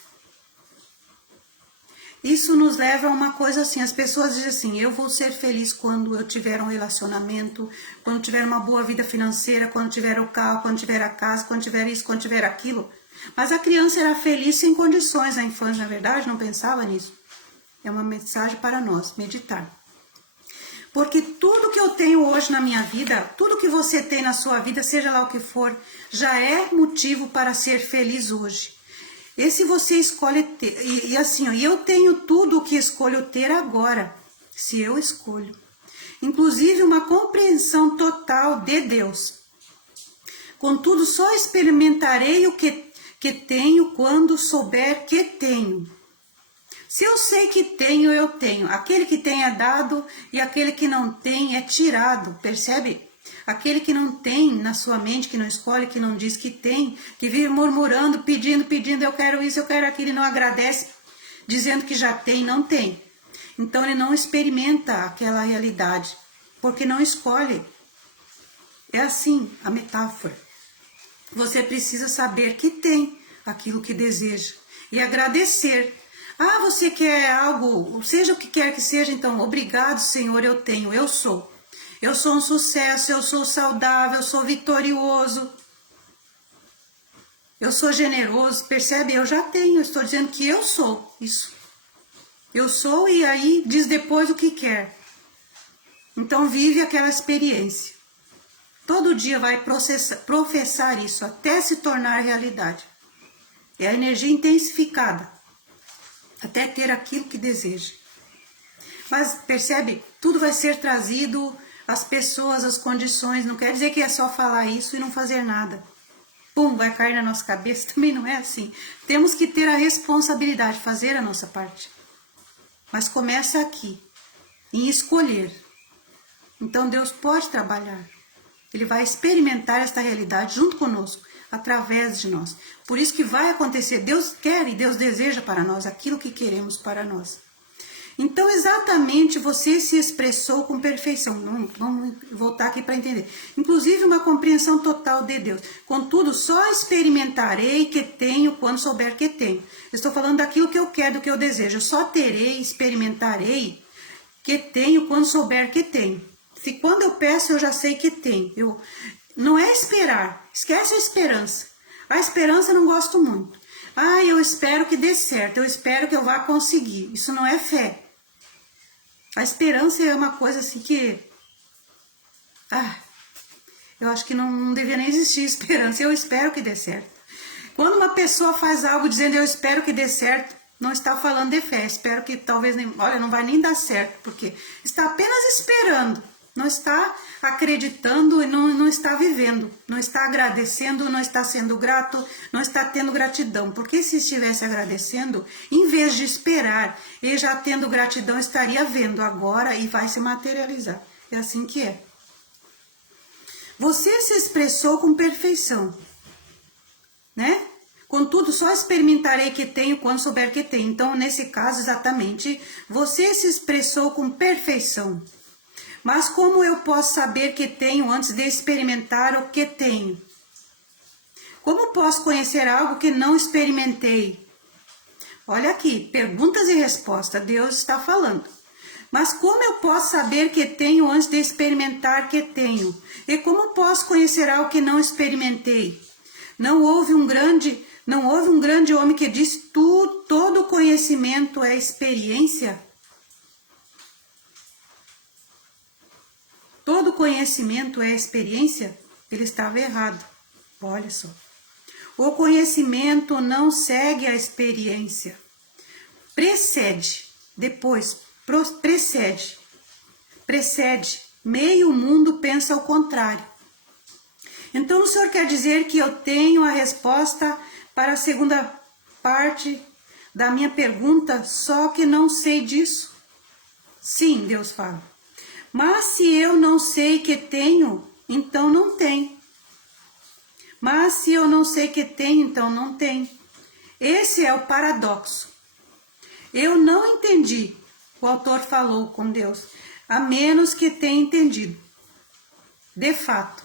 Isso nos leva a uma coisa assim, as pessoas dizem assim, eu vou ser feliz quando eu tiver um relacionamento, quando tiver uma boa vida financeira, quando tiver o carro, quando tiver a casa, quando tiver isso, quando tiver aquilo. Mas a criança era feliz sem condições, a infância, na verdade, não pensava nisso. É uma mensagem para nós, meditar. Porque tudo que eu tenho hoje na minha vida, tudo que você tem na sua vida, seja lá o que for, já é motivo para ser feliz hoje. E se você escolhe ter, e assim, ó, eu tenho tudo o que escolho ter agora, se eu escolho. Inclusive uma compreensão total de Deus. Contudo, só experimentarei o que tenho quando souber que tenho. Se eu sei que tenho, eu tenho. Aquele que tem é dado e aquele que não tem é tirado, percebe? Aquele que não tem na sua mente, que não escolhe, que não diz que tem, que vive murmurando, pedindo, eu quero isso, eu quero aquilo, e não agradece, dizendo que já tem, não tem. Então ele não experimenta aquela realidade, porque não escolhe. É assim a metáfora. Você precisa saber que tem aquilo que deseja e agradecer. Ah, você quer algo, seja o que quer que seja, então, obrigado, Senhor, eu tenho, eu sou. Eu sou um sucesso, eu sou saudável, eu sou vitorioso. Eu sou generoso, percebe? Eu já tenho, eu estou dizendo que eu sou isso. Eu sou e aí diz depois o que quer. Então vive aquela experiência. Todo dia vai professar isso até se tornar realidade. É a energia intensificada. Até ter aquilo que deseja. Mas percebe? Tudo vai ser trazido, as pessoas, as condições. Não quer dizer que é só falar isso e não fazer nada. Pum, vai cair na nossa cabeça. Também não é assim. Temos que ter a responsabilidade de fazer a nossa parte. Mas começa aqui, em escolher. Então Deus pode trabalhar. Ele vai experimentar esta realidade junto conosco, através de nós. Por isso que vai acontecer. Deus quer e Deus deseja para nós aquilo que queremos para nós. Então, exatamente, você se expressou com perfeição. Vamos voltar aqui para entender. Inclusive, uma compreensão total de Deus. Contudo, só experimentarei que tenho quando souber que tenho. Estou falando daquilo que eu quero, do que eu desejo. Eu só terei, experimentarei que tenho quando souber que tenho. Se quando eu peço, eu já sei que tenho. Não é esperar. Esquece a esperança. A esperança eu não gosto muito. Ah, eu espero que dê certo. Eu espero que eu vá conseguir. Isso não é fé. A esperança é uma coisa assim que... eu acho que não deveria nem existir esperança. Eu espero que dê certo. Quando uma pessoa faz algo dizendo eu espero que dê certo, não está falando de fé. Espero que talvez... Olha, não vai nem dar certo. Porque está apenas esperando. Não está acreditando e não está vivendo, não está agradecendo, não está sendo grato, não está tendo gratidão. Porque se estivesse agradecendo, em vez de esperar e já tendo gratidão, estaria vendo agora e vai se materializar. É assim que é. Você se expressou com perfeição, né? Contudo, só experimentarei que tenho quando souber que tenho. Então, nesse caso, exatamente, você se expressou com perfeição. Mas como eu posso saber que tenho antes de experimentar o que tenho? Como posso conhecer algo que não experimentei? Olha aqui, perguntas e respostas, Deus está falando. Mas como eu posso saber que tenho antes de experimentar que tenho? E como posso conhecer algo que não experimentei? Não houve um grande homem que disse todo conhecimento é experiência? Todo conhecimento é experiência? Ele estava errado. Olha só. O conhecimento não segue a experiência. Precede. Depois, precede. Meio mundo pensa o contrário. Então, o Senhor quer dizer que eu tenho a resposta para a segunda parte da minha pergunta, só que não sei disso? Sim, Deus fala. Mas se eu não sei que tenho, então não tem. Mas se eu não sei que tem, então não tem. Esse é o paradoxo. Eu não entendi, o autor falou com Deus, a menos que tenha entendido, de fato.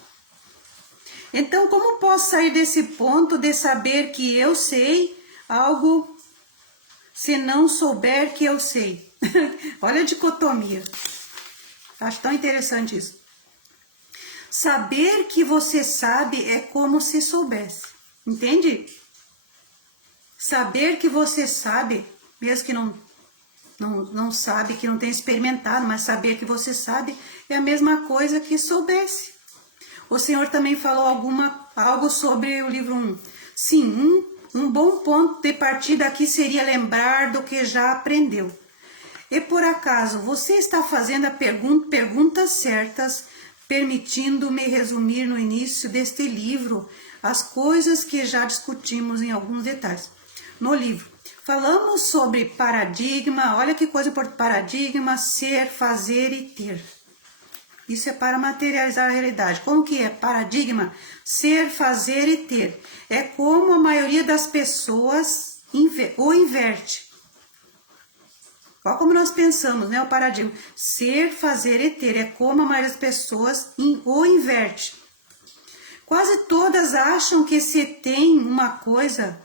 Então, como posso sair desse ponto de saber que eu sei algo se não souber que eu sei? Olha a dicotomia. Acho tão interessante isso. Saber que você sabe é como se soubesse. Entende? Saber que você sabe, mesmo que não sabe, que não tenha experimentado, mas saber que você sabe é a mesma coisa que soubesse. O Senhor também falou algo sobre o livro 1. Sim, um bom ponto de partida aqui seria lembrar do que já aprendeu. E por acaso, você está fazendo a perguntas certas, permitindo-me resumir no início deste livro as coisas que já discutimos em alguns detalhes. No livro, falamos sobre paradigma, olha que coisa importante, paradigma, ser, fazer e ter. Isso é para materializar a realidade. Como que é? Paradigma, ser, fazer e ter. É como a maioria das pessoas o inverte. Olha como nós pensamos, né? O paradigma. Ser, fazer e ter. É como a maioria das pessoas o inverte. Quase todas acham que se tem uma coisa...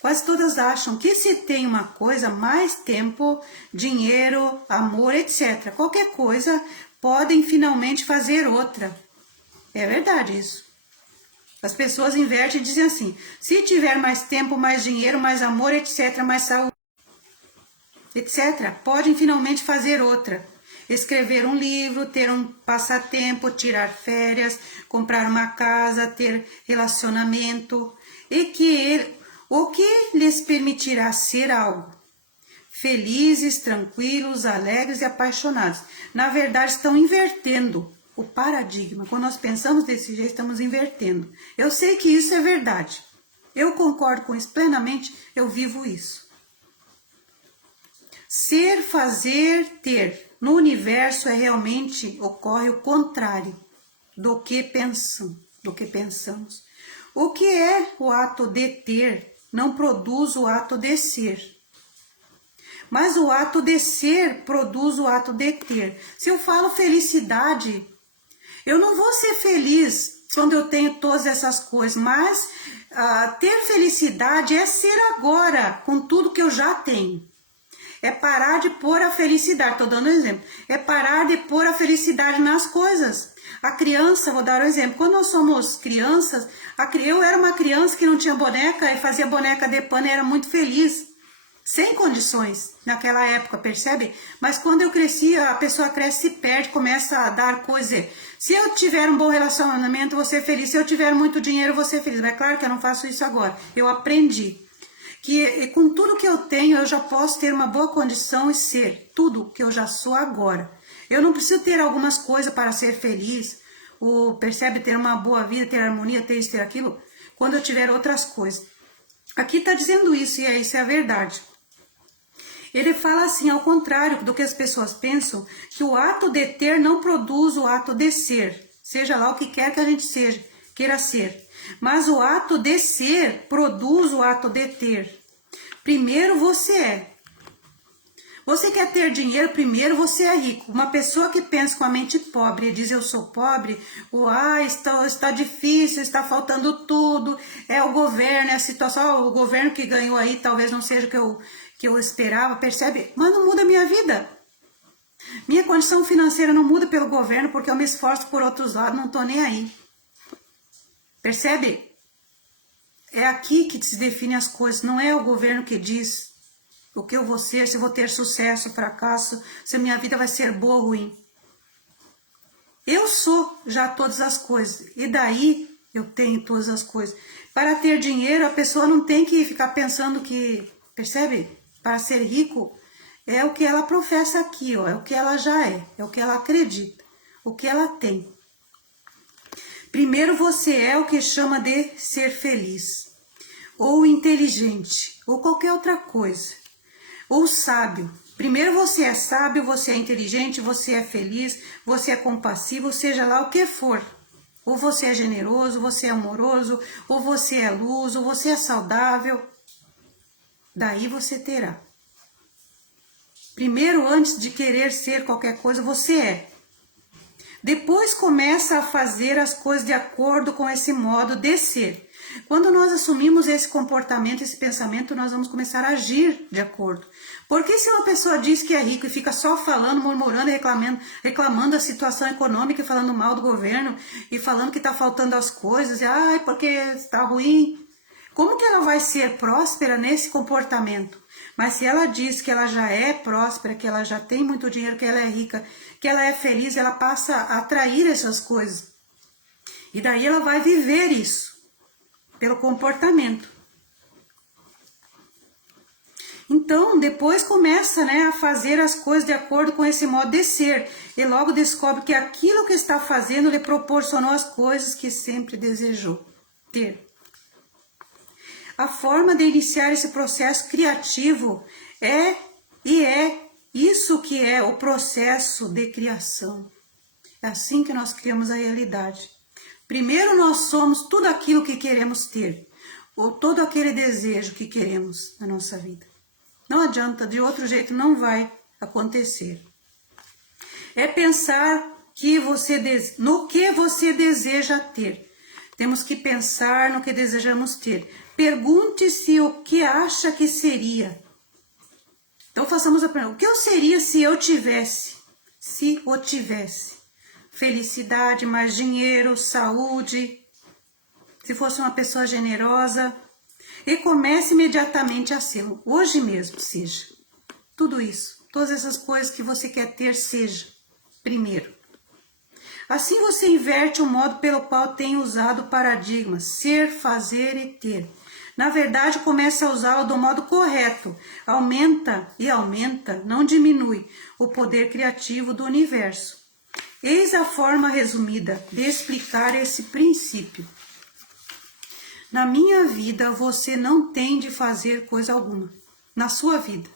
Quase todas acham que se tem uma coisa, mais tempo, dinheiro, amor, etc. Qualquer coisa, podem finalmente fazer outra. É verdade isso. As pessoas invertem e dizem assim, se tiver mais tempo, mais dinheiro, mais amor, etc., mais saúde, etc., podem finalmente fazer outra. Escrever um livro, ter um passatempo, tirar férias, comprar uma casa, ter relacionamento, o que lhes permitirá ser algo. Felizes, tranquilos, alegres e apaixonados. Na verdade, estão invertendo o paradigma. Quando nós pensamos desse jeito, estamos invertendo. Eu sei que isso é verdade. Eu concordo com isso plenamente, eu vivo isso. Ser, fazer, ter. No universo ocorre o contrário do que pensamos. O que é o ato de ter não produz o ato de ser. Mas o ato de ser produz o ato de ter. Se eu falo felicidade, eu não vou ser feliz quando eu tenho todas essas coisas, mas ter felicidade é ser agora, com tudo que eu já tenho. É parar de pôr a felicidade, estou dando um exemplo, é parar de pôr a felicidade nas coisas. A criança, vou dar um exemplo, quando nós somos crianças, eu era uma criança que não tinha boneca e fazia boneca de pano e era muito feliz, sem condições naquela época, percebe? Mas quando eu cresci, a pessoa cresce e se perde, começa a dar coisa. Se eu tiver um bom relacionamento, eu vou ser feliz, se eu tiver muito dinheiro, eu vou ser feliz. Mas é claro que eu não faço isso agora, eu aprendi que com tudo que eu tenho, eu já posso ter uma boa condição e ser tudo que eu já sou agora. Eu não preciso ter algumas coisas para ser feliz, ou percebe, ter uma boa vida, ter harmonia, ter isso, ter aquilo, quando eu tiver outras coisas. Aqui está dizendo isso, e isso é a verdade. Ele fala assim, ao contrário do que as pessoas pensam, que o ato de ter não produz o ato de ser, seja lá o que quer que a gente seja, queira ser. Mas o ato de ser produz o ato de ter. Primeiro você é. Você quer ter dinheiro, primeiro você é rico. Uma pessoa que pensa com a mente pobre e diz eu sou pobre, está difícil, está faltando tudo, é o governo, é a situação, o governo que ganhou aí talvez não seja o que eu esperava, percebe? Mas não muda a minha vida. Minha condição financeira não muda pelo governo porque eu me esforço por outros lados, não estou nem aí. Percebe? É aqui que se define as coisas, não é o governo que diz o que eu vou ser, se eu vou ter sucesso, fracasso, se a minha vida vai ser boa ou ruim. Eu sou já todas as coisas, e daí eu tenho todas as coisas. Para ter dinheiro, a pessoa não tem que ficar pensando que, percebe? Para ser rico, é o que ela professa aqui, ó, é o que ela já é o que ela acredita, o que ela tem. Primeiro você é o que chama de ser feliz, ou inteligente, ou qualquer outra coisa, ou sábio. Primeiro você é sábio, você é inteligente, você é feliz, você é compassivo, seja lá o que for Ou você é generoso, ou você é amoroso, ou você é luz, ou você é saudável. Daí você terá. Primeiro, antes de querer ser qualquer coisa, você é. Depois começa a fazer as coisas de acordo com esse modo de ser. Quando nós assumimos esse comportamento, esse pensamento, nós vamos começar a agir de acordo. Porque se uma pessoa diz que é rico e fica só falando, murmurando e reclamando da situação econômica, e falando mal do governo, e falando que está faltando as coisas, e ai, porque está ruim, como que ela vai ser próspera nesse comportamento? Mas se ela diz que ela já é próspera, que ela já tem muito dinheiro, que ela é rica, que ela é feliz, ela passa a atrair essas coisas. E daí ela vai viver isso, pelo comportamento. Então, depois começa, né, a fazer as coisas de acordo com esse modo de ser. E logo descobre que aquilo que está fazendo lhe proporcionou as coisas que sempre desejou ter. A forma de iniciar esse processo criativo é isso que é o processo de criação. É assim que nós criamos a realidade. Primeiro nós somos tudo aquilo que queremos ter, ou todo aquele desejo que queremos na nossa vida. Não adianta, de outro jeito não vai acontecer. É pensar no que você deseja ter. Temos que pensar no que desejamos ter. Pergunte-se o que acha que seria. Então façamos a pergunta: o que eu seria se eu tivesse? Se o tivesse. Felicidade, mais dinheiro, saúde. Se fosse uma pessoa generosa. E comece imediatamente a ser. Hoje mesmo seja. Tudo isso. Todas essas coisas que você quer ter, seja. Primeiro. Assim você inverte o modo pelo qual tem usado o paradigma ser, fazer e ter. Na verdade, começa a usá-lo do modo correto. Aumenta e aumenta, não diminui, o poder criativo do universo. Eis a forma resumida de explicar esse princípio. Na minha vida, você não tem de fazer coisa alguma. Na sua vida.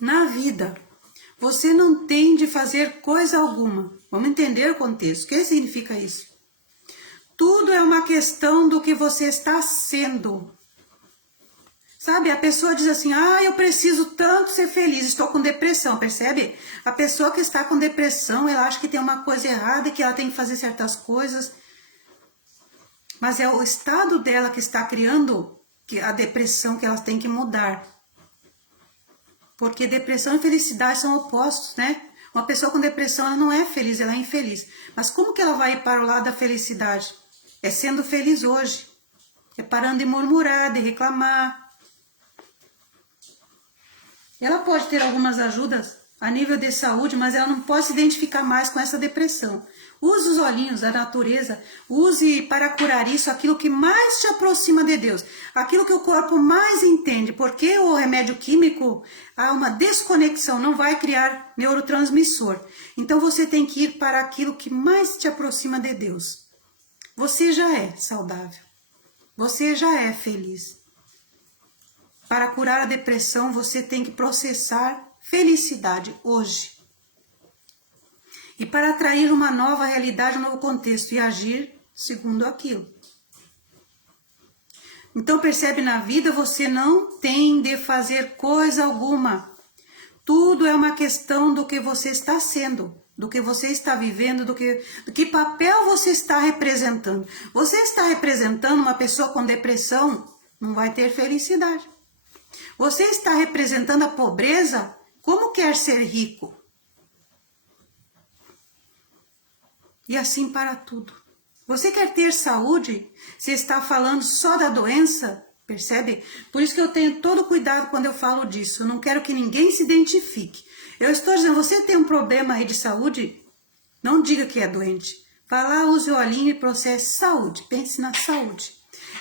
Na vida, você não tem de fazer coisa alguma. Vamos entender o contexto. O que significa isso? Tudo é uma questão do que você está sendo. Sabe, a pessoa diz assim, eu preciso tanto ser feliz, estou com depressão, percebe? A pessoa que está com depressão, ela acha que tem uma coisa errada, que ela tem que fazer certas coisas. Mas é o estado dela que está criando a depressão que ela tem que mudar. Porque depressão e felicidade são opostos, né? Uma pessoa com depressão, ela não é feliz, ela é infeliz. Mas como que ela vai ir para o lado da felicidade? É sendo feliz hoje. É parando de murmurar, de reclamar. Ela pode ter algumas ajudas a nível de saúde, mas ela não pode se identificar mais com essa depressão. Use os olhinhos da natureza, use para curar isso aquilo que mais te aproxima de Deus, aquilo que o corpo mais entende, porque o remédio químico há uma desconexão, não vai criar neurotransmissor. Então você tem que ir para aquilo que mais te aproxima de Deus. Você já é saudável, você já é feliz. Para curar a depressão, você tem que processar felicidade hoje. E para atrair uma nova realidade, um novo contexto e agir segundo aquilo. Então percebe, na vida você não tem de fazer coisa alguma. Tudo é uma questão do que você está sendo, do que você está vivendo, do que papel você está representando. Você está representando uma pessoa com depressão, não vai ter felicidade. Você está representando a pobreza, como quer ser rico? E assim para tudo. Você quer ter saúde? Você está falando só da doença? Percebe? Por isso que eu tenho todo cuidado quando eu falo disso. Eu não quero que ninguém se identifique. Eu estou dizendo, você tem um problema aí de saúde? Não diga que é doente. Vá lá, use o olhinho e processe saúde. Pense na saúde.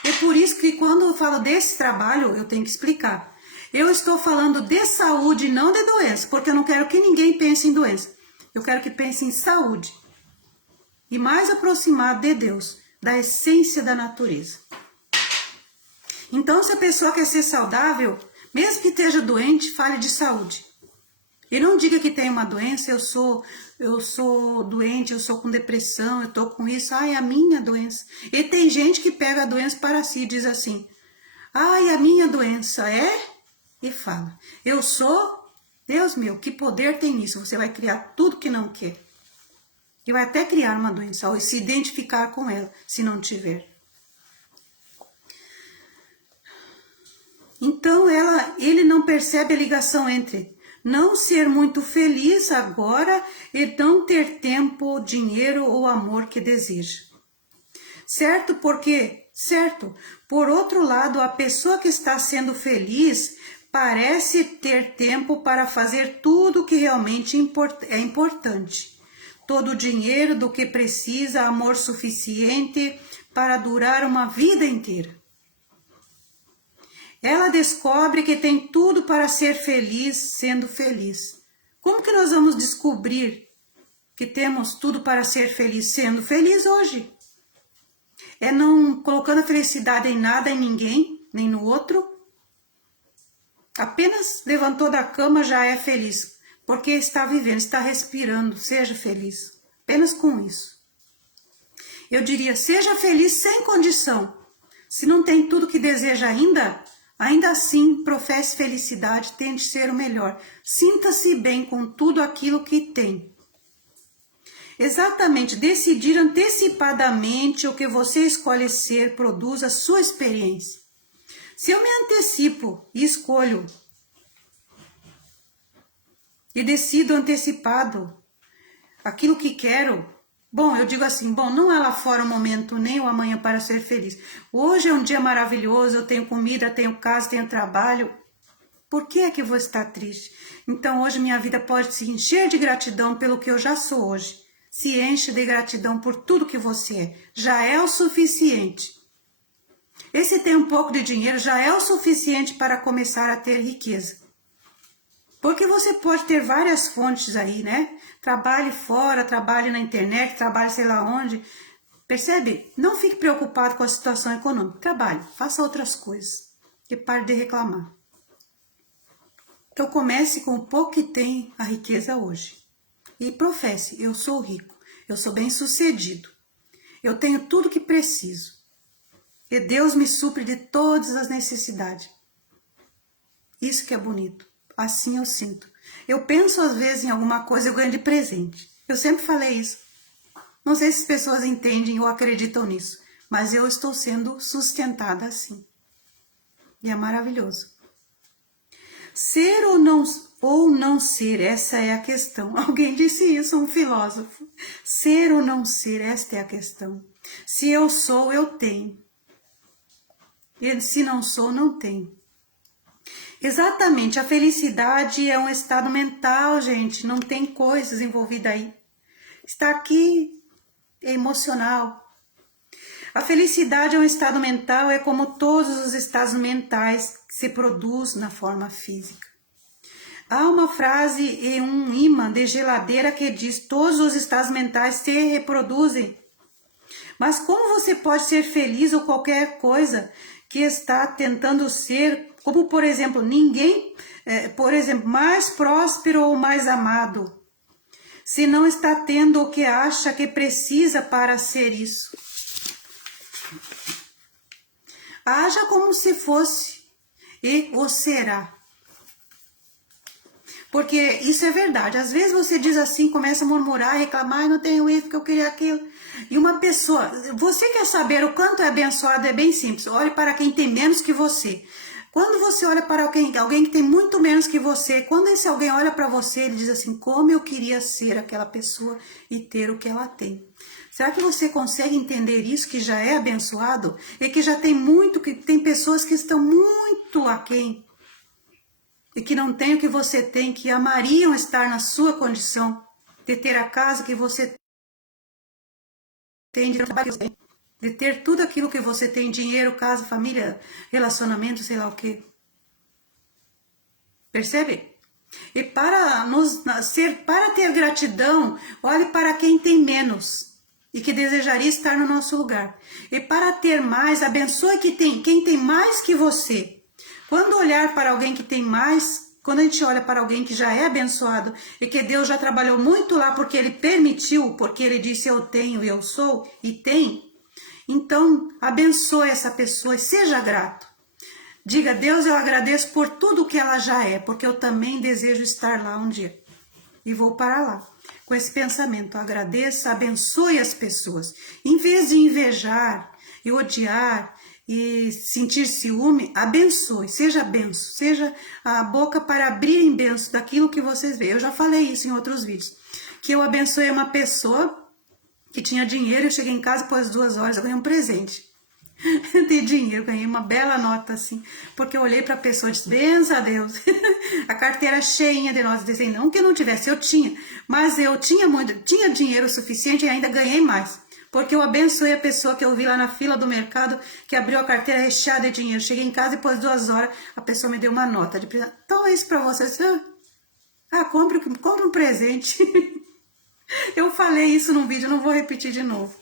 É por isso que quando eu falo desse trabalho, eu tenho que explicar. Eu estou falando de saúde, não de doença, porque eu não quero que ninguém pense em doença. Eu quero que pense em saúde. E mais aproximado de Deus, da essência da natureza. Então, se a pessoa quer ser saudável, mesmo que esteja doente, fale de saúde. E não diga que tem uma doença, eu sou doente, eu sou com depressão, eu tô com isso, ai, a minha doença. E tem gente que pega a doença para si e diz assim, ai, a minha doença é, e fala, eu sou, Deus meu, que poder tem isso? Você vai criar tudo que não quer. E vai até criar uma doença, ou se identificar com ela, se não tiver. Então, ele não percebe a ligação entre não ser muito feliz agora e não ter tempo, dinheiro ou amor que deseja. Certo? Porque, certo, por outro lado, a pessoa que está sendo feliz parece ter tempo para fazer tudo o que realmente é importante. Todo o dinheiro do que precisa, amor suficiente para durar uma vida inteira. Ela descobre que tem tudo para ser feliz sendo feliz. Como que nós vamos descobrir que temos tudo para ser feliz sendo feliz hoje? É não colocando a felicidade em nada, em ninguém, nem no outro. Apenas levantou da cama já é feliz, porque está vivendo, está respirando, seja feliz. Apenas com isso. Eu diria, seja feliz sem condição. Se não tem tudo que deseja ainda assim, professe felicidade, tente ser o melhor. Sinta-se bem com tudo aquilo que tem. Exatamente, decidir antecipadamente o que você escolhe ser produz a sua experiência. Se eu me antecipo e escolho e decido antecipado aquilo que quero, bom, eu digo assim, bom, não há lá fora o momento nem o amanhã para ser feliz. Hoje é um dia maravilhoso, eu tenho comida, tenho casa, tenho trabalho. Por que é que eu vou estar triste? Então hoje minha vida pode se encher de gratidão pelo que eu já sou hoje. Se enche de gratidão por tudo que você é. Já é o suficiente. E se tem um pouco de dinheiro, já é o suficiente para começar a ter riqueza. Porque você pode ter várias fontes aí, né? Trabalhe fora, trabalhe na internet, trabalhe sei lá onde. Percebe? Não fique preocupado com a situação econômica. Trabalhe, faça outras coisas. E pare de reclamar. Então comece com o pouco que tem a riqueza hoje. E professe, eu sou rico, eu sou bem-sucedido. Eu tenho tudo que preciso. E Deus me supre de todas as necessidades. Isso que é bonito. Assim eu sinto. Eu penso às vezes em alguma coisa, eu ganho de presente. Eu sempre falei isso. Não sei se as pessoas entendem ou acreditam nisso, mas eu estou sendo sustentada assim. E é maravilhoso. Ser ou não ser, essa é a questão. Alguém disse isso, um filósofo. Ser ou não ser, esta é a questão. Se eu sou, eu tenho. E se não sou, não tenho. Exatamente, a felicidade é um estado mental, gente, não tem coisas envolvidas aí. Está aqui, é emocional. A felicidade é um estado mental, é como todos os estados mentais que se produz na forma física. Há uma frase e um imã de geladeira que diz: todos os estados mentais se reproduzem. Mas como você pode ser feliz ou qualquer coisa que está tentando ser, como por exemplo, mais próspero ou mais amado, se não está tendo o que acha que precisa para ser isso? Haja como se fosse e o será. Porque isso é verdade. Às vezes você diz assim, começa a murmurar, reclamar, não tenho isso, porque eu queria aquilo. E uma pessoa, você quer saber o quanto é abençoado, é bem simples. Olhe para quem tem menos que você. Quando você olha para alguém que tem muito menos que você, quando esse alguém olha para você, ele diz assim, como eu queria ser aquela pessoa e ter o que ela tem. Será que você consegue entender isso, que já é abençoado? E que já tem que tem pessoas que estão muito aquém. E que não tem o que você tem, que amariam estar na sua condição, de ter a casa que você tem, de ter tudo aquilo que você tem, dinheiro, casa, família, relacionamento, sei lá o que. Percebe? E para ter gratidão, olhe para quem tem menos e que desejaria estar no nosso lugar. E para ter mais, abençoe quem tem mais que você. Quando olhar para alguém que tem mais Quando a gente olha para alguém que já é abençoado e que Deus já trabalhou muito lá porque Ele permitiu, porque Ele disse eu tenho e eu sou e tem, então abençoe essa pessoa e seja grato. Diga, Deus, eu agradeço por tudo que ela já é, porque eu também desejo estar lá um dia. E vou para lá. Com esse pensamento, agradeça, abençoe as pessoas. Em vez de invejar e odiar e sentir ciúme, abençoe, seja benção, seja a boca para abrir em benção daquilo que vocês veem. Eu já falei isso em outros vídeos, que eu abençoei uma pessoa que tinha dinheiro, eu cheguei em casa depois de 2 horas, eu ganhei um presente. De dinheiro, ganhei uma bela nota assim, porque eu olhei para a pessoa e disse, benção a Deus, a carteira cheinha de notas, dizem não que eu não tivesse, eu tinha, mas eu tinha dinheiro suficiente e ainda ganhei mais, porque eu abençoei a pessoa que eu vi lá na fila do mercado, que abriu a carteira recheada de dinheiro, cheguei em casa depois de 2 horas, a pessoa me deu uma nota de presente, então é isso para vocês, compre um presente, eu falei isso num vídeo, não vou repetir de novo.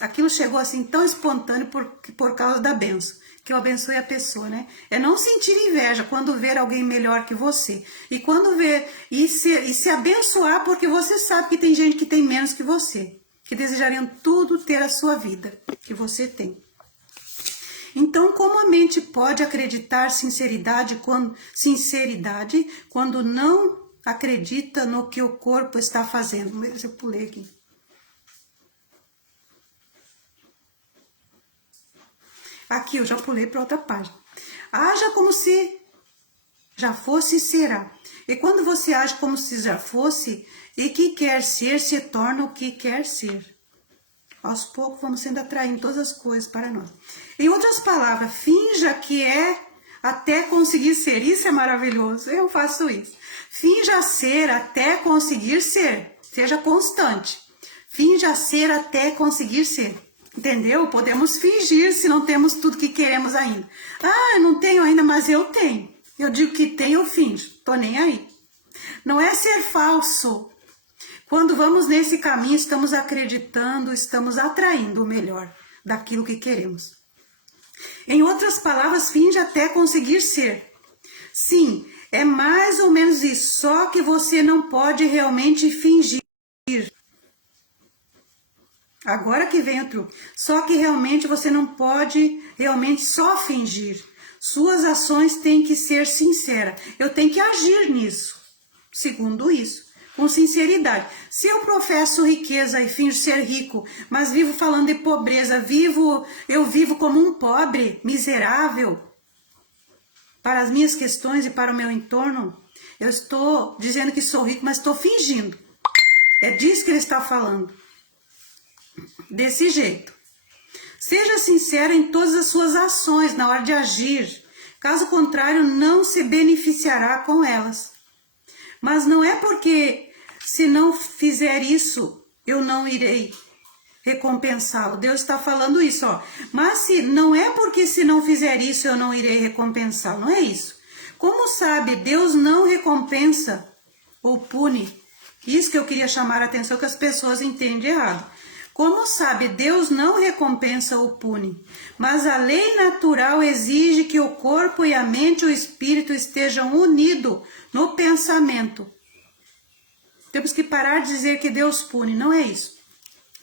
Aquilo chegou assim tão espontâneo por causa da benção, que eu abençoei a pessoa, né? É não sentir inveja quando ver alguém melhor que você. E quando ver e se abençoar porque você sabe que tem gente que tem menos que você, que desejariam tudo ter a sua vida que você tem. Então, como a mente pode acreditar sinceridade quando não acredita no que o corpo está fazendo? Eu pulei aqui. Aqui, eu já pulei para outra página. Haja como se já fosse e será. E quando você age como se já fosse, e que quer ser, se torna o que quer ser. Aos poucos vamos sendo atraindo todas as coisas para nós. Em outras palavras, finja que é até conseguir ser. Isso é maravilhoso, eu faço isso. Finja ser até conseguir ser. Seja constante. Finja ser até conseguir ser. Entendeu? Podemos fingir se não temos tudo que queremos ainda. Eu não tenho ainda, mas eu tenho. Eu digo que tenho, eu finjo. Tô nem aí. Não é ser falso. Quando vamos nesse caminho, estamos acreditando, estamos atraindo o melhor daquilo que queremos. Em outras palavras, finge até conseguir ser. Sim, é mais ou menos isso. Só que você não pode realmente fingir. Agora que vem o truque. Só que realmente você não pode realmente só fingir. Suas ações têm que ser sinceras. Eu tenho que agir nisso. Segundo isso, com sinceridade. Se eu professo riqueza e finjo ser rico, mas vivo falando de pobreza, eu vivo como um pobre, miserável, para as minhas questões e para o meu entorno, eu estou dizendo que sou rico, mas estou fingindo. É disso que ele está falando. Desse jeito. Seja sincero em todas as suas ações na hora de agir. Caso contrário, não se beneficiará com elas. Mas não é porque se não fizer isso, eu não irei recompensá-lo. Deus está falando isso, ó. Mas não é porque se não fizer isso, eu não irei recompensá-lo. Não é isso. Como sabe, Deus não recompensa ou pune. Isso que eu queria chamar a atenção, que as pessoas entendem errado. Como sabe, Deus não recompensa ou pune, mas a lei natural exige que o corpo e a mente e o espírito estejam unidos no pensamento. Temos que parar de dizer que Deus pune, não é isso.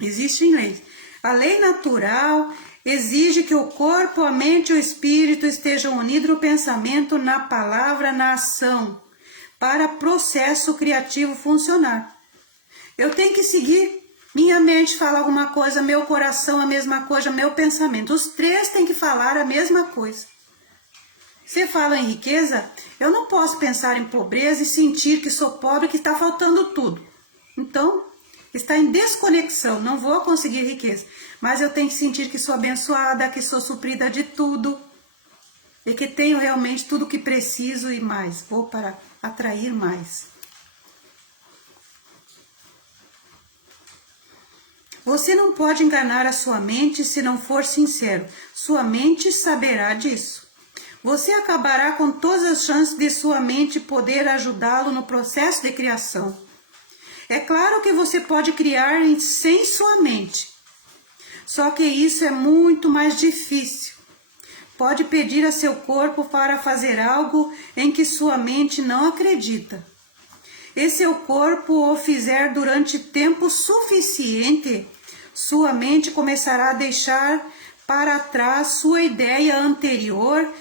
Existem leis. A lei natural exige que o corpo, a mente e o espírito estejam unidos no pensamento, na palavra, na ação, para o processo criativo funcionar. Eu tenho que seguir. Minha mente fala alguma coisa, meu coração a mesma coisa, meu pensamento. Os três têm que falar a mesma coisa. Você fala em riqueza, eu não posso pensar em pobreza e sentir que sou pobre, que está faltando tudo. Então, está em desconexão, não vou conseguir riqueza. Mas eu tenho que sentir que sou abençoada, que sou suprida de tudo. E que tenho realmente tudo o que preciso e mais. Vou para atrair mais. Você não pode enganar a sua mente se não for sincero. Sua mente saberá disso. Você acabará com todas as chances de sua mente poder ajudá-lo no processo de criação. É claro que você pode criar sem sua mente. Só que isso é muito mais difícil. pode pedir a seu corpo para fazer algo em que sua mente não acredita. E seu corpo o fizer durante tempo suficiente, sua mente começará a deixar para trás sua ideia anterior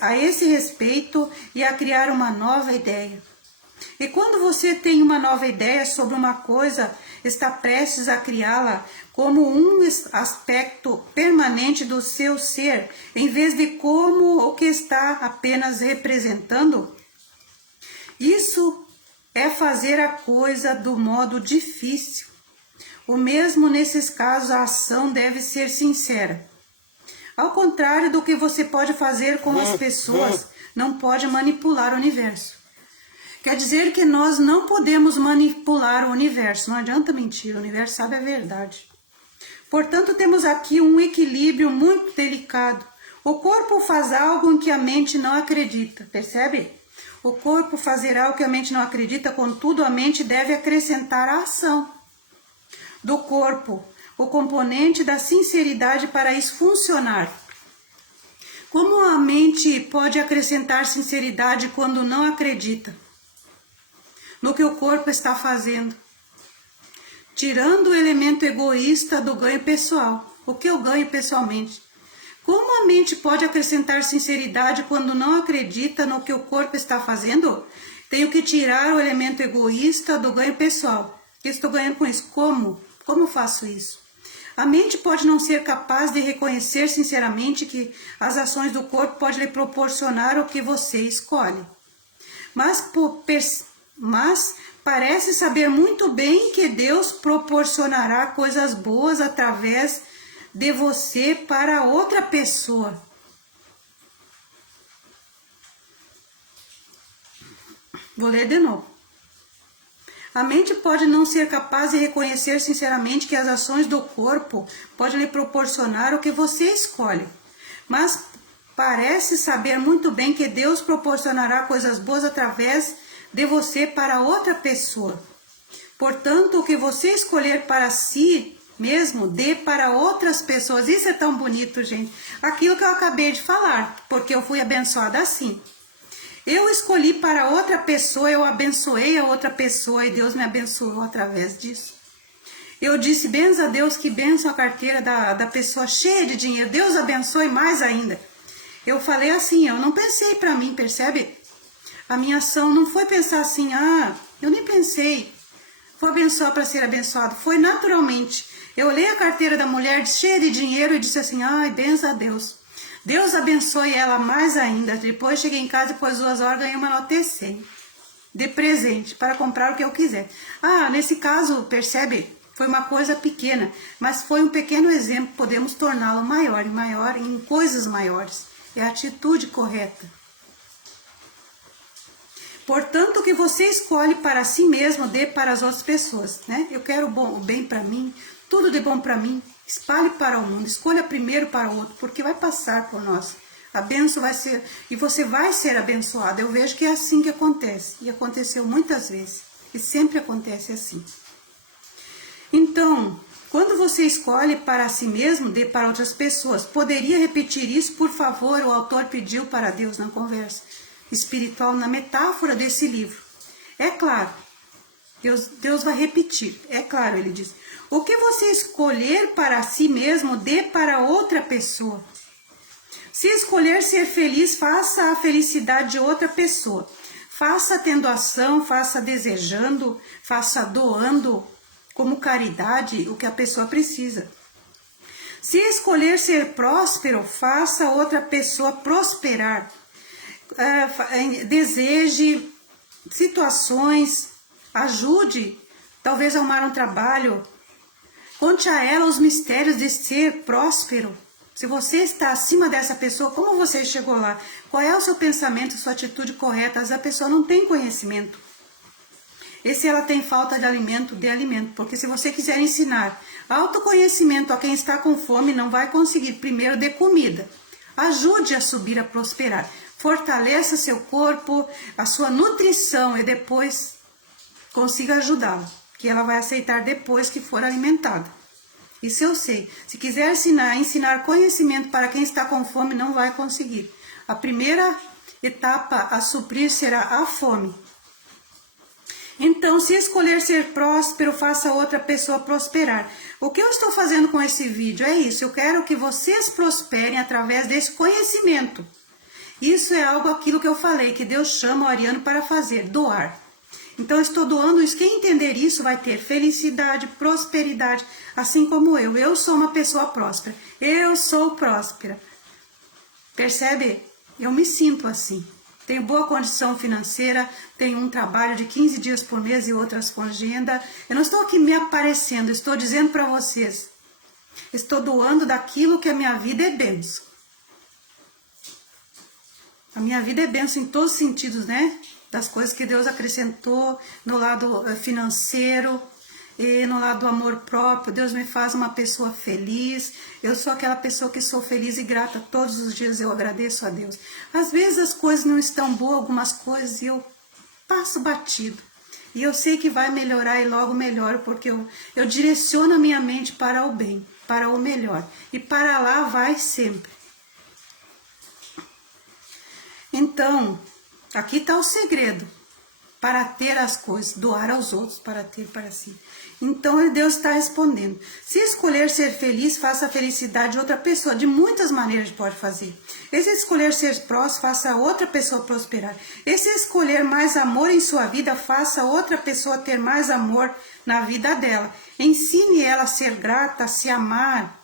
a esse respeito e a criar uma nova ideia. E quando você tem uma nova ideia sobre uma coisa, está prestes a criá-la como um aspecto permanente do seu ser, em vez de como o que está apenas representando. Isso é fazer a coisa do modo difícil. O mesmo nesses casos, a ação deve ser sincera. Ao contrário do que você pode fazer com as pessoas, não pode manipular o universo. Quer dizer que nós não podemos manipular o universo. Não adianta mentir, o universo sabe a verdade. Portanto, temos aqui um equilíbrio muito delicado. O corpo faz algo em que a mente não acredita, percebe? O corpo fazerá algo que a mente não acredita, contudo a mente deve acrescentar a ação do corpo, o componente da sinceridade para isso funcionar. Como a mente pode acrescentar sinceridade quando não acredita no que o corpo está fazendo? Tirando o elemento egoísta do ganho pessoal. O que eu ganho pessoalmente? Como a mente pode acrescentar sinceridade quando não acredita no que o corpo está fazendo? Tenho que tirar o elemento egoísta do ganho pessoal. O que estou ganhando com isso? Como? Como faço isso? A mente pode não ser capaz de reconhecer sinceramente que as ações do corpo podem lhe proporcionar o que você escolhe. Mas parece saber muito bem que Deus proporcionará coisas boas através de você para outra pessoa. Vou ler de novo. A mente pode não ser capaz de reconhecer sinceramente que as ações do corpo podem lhe proporcionar o que você escolhe, mas parece saber muito bem que Deus proporcionará coisas boas através de você para outra pessoa. Portanto, o que você escolher para si mesmo, dê para outras pessoas. Isso é tão bonito, gente. Aquilo que eu acabei de falar, porque eu fui abençoada assim. Eu escolhi para outra pessoa, eu abençoei a outra pessoa e Deus me abençoou através disso. Eu disse, benza a Deus, que benção a carteira da pessoa cheia de dinheiro. Deus abençoe mais ainda. Eu falei assim, eu não pensei para mim, percebe? A minha ação não foi pensar assim, eu nem pensei. Vou abençoar para ser abençoado. Foi naturalmente. Eu olhei a carteira da mulher cheia de dinheiro e disse assim, benza a Deus. Deus abençoe ela mais ainda. Depois cheguei em casa, depois 2 horas, ganhei uma nota 100 de presente para comprar o que eu quiser. Nesse caso, percebe? Foi uma coisa pequena, mas foi um pequeno exemplo. Podemos torná-lo maior e maior em coisas maiores. É a atitude correta. Portanto, o que você escolhe para si mesmo, dê para as outras pessoas, né? Eu quero o bem para mim, tudo de bom para mim. Espalhe para o mundo, escolha primeiro para o outro, porque vai passar por nós. A bênção vai ser, e você vai ser abençoado. Eu vejo que é assim que acontece, e aconteceu muitas vezes, e sempre acontece assim. Então, quando você escolhe para si mesmo, dê para outras pessoas. Poderia repetir isso, por favor? O autor pediu para Deus na conversa espiritual, na metáfora desse livro. É claro, Deus vai repetir, é claro, ele diz. O que você escolher para si mesmo, dê para outra pessoa. Se escolher ser feliz, faça a felicidade de outra pessoa. Faça tendo ação, faça desejando, faça doando, como caridade, o que a pessoa precisa. Se escolher ser próspero, faça outra pessoa prosperar. Deseje situações, ajude, talvez a arrumar um trabalho. Conte a ela os mistérios de ser próspero. Se você está acima dessa pessoa, como você chegou lá? Qual é o seu pensamento, sua atitude correta? Às vezes a pessoa não tem conhecimento. E se ela tem falta de alimento, dê alimento. Porque se você quiser ensinar autoconhecimento a quem está com fome, não vai conseguir. Primeiro dê comida. Ajude a subir, a prosperar. Fortaleça seu corpo, a sua nutrição e depois consiga ajudá-la. Que ela vai aceitar depois que for alimentada. Isso eu sei. Se quiser ensinar conhecimento para quem está com fome, não vai conseguir. A primeira etapa a suprir será a fome. Então, se escolher ser próspero, faça outra pessoa prosperar. O que eu estou fazendo com esse vídeo é isso. Eu quero que vocês prosperem através desse conhecimento. Isso é aquilo que eu falei, que Deus chama o ariano para fazer, doar. Então, eu estou doando isso. Quem entender isso vai ter felicidade, prosperidade, assim como eu. Eu sou uma pessoa próspera. Eu sou próspera. Percebe? Eu me sinto assim. Tenho boa condição financeira, tenho um trabalho de 15 dias por mês e outras fontes de renda. Eu não estou aqui me aparecendo, estou dizendo para vocês. Estou doando daquilo que a minha vida é bênção. A minha vida é bênção em todos os sentidos, né? Das coisas que Deus acrescentou no lado financeiro e no lado do amor próprio. Deus me faz uma pessoa feliz. Eu sou aquela pessoa que sou feliz e grata. Todos os dias eu agradeço a Deus. Às vezes as coisas não estão boas, algumas coisas, e eu passo batido. E eu sei que vai melhorar e logo melhoro, porque eu direciono a minha mente para o bem, para o melhor. E para lá vai sempre. Então, aqui está o segredo. Para ter as coisas, doar aos outros, para ter para si. Então Deus está respondendo. Se escolher ser feliz, faça a felicidade de outra pessoa. De muitas maneiras a gente pode fazer. E se escolher ser próspero, faça outra pessoa prosperar. E se escolher mais amor em sua vida, faça outra pessoa ter mais amor na vida dela. Ensine ela a ser grata, a se amar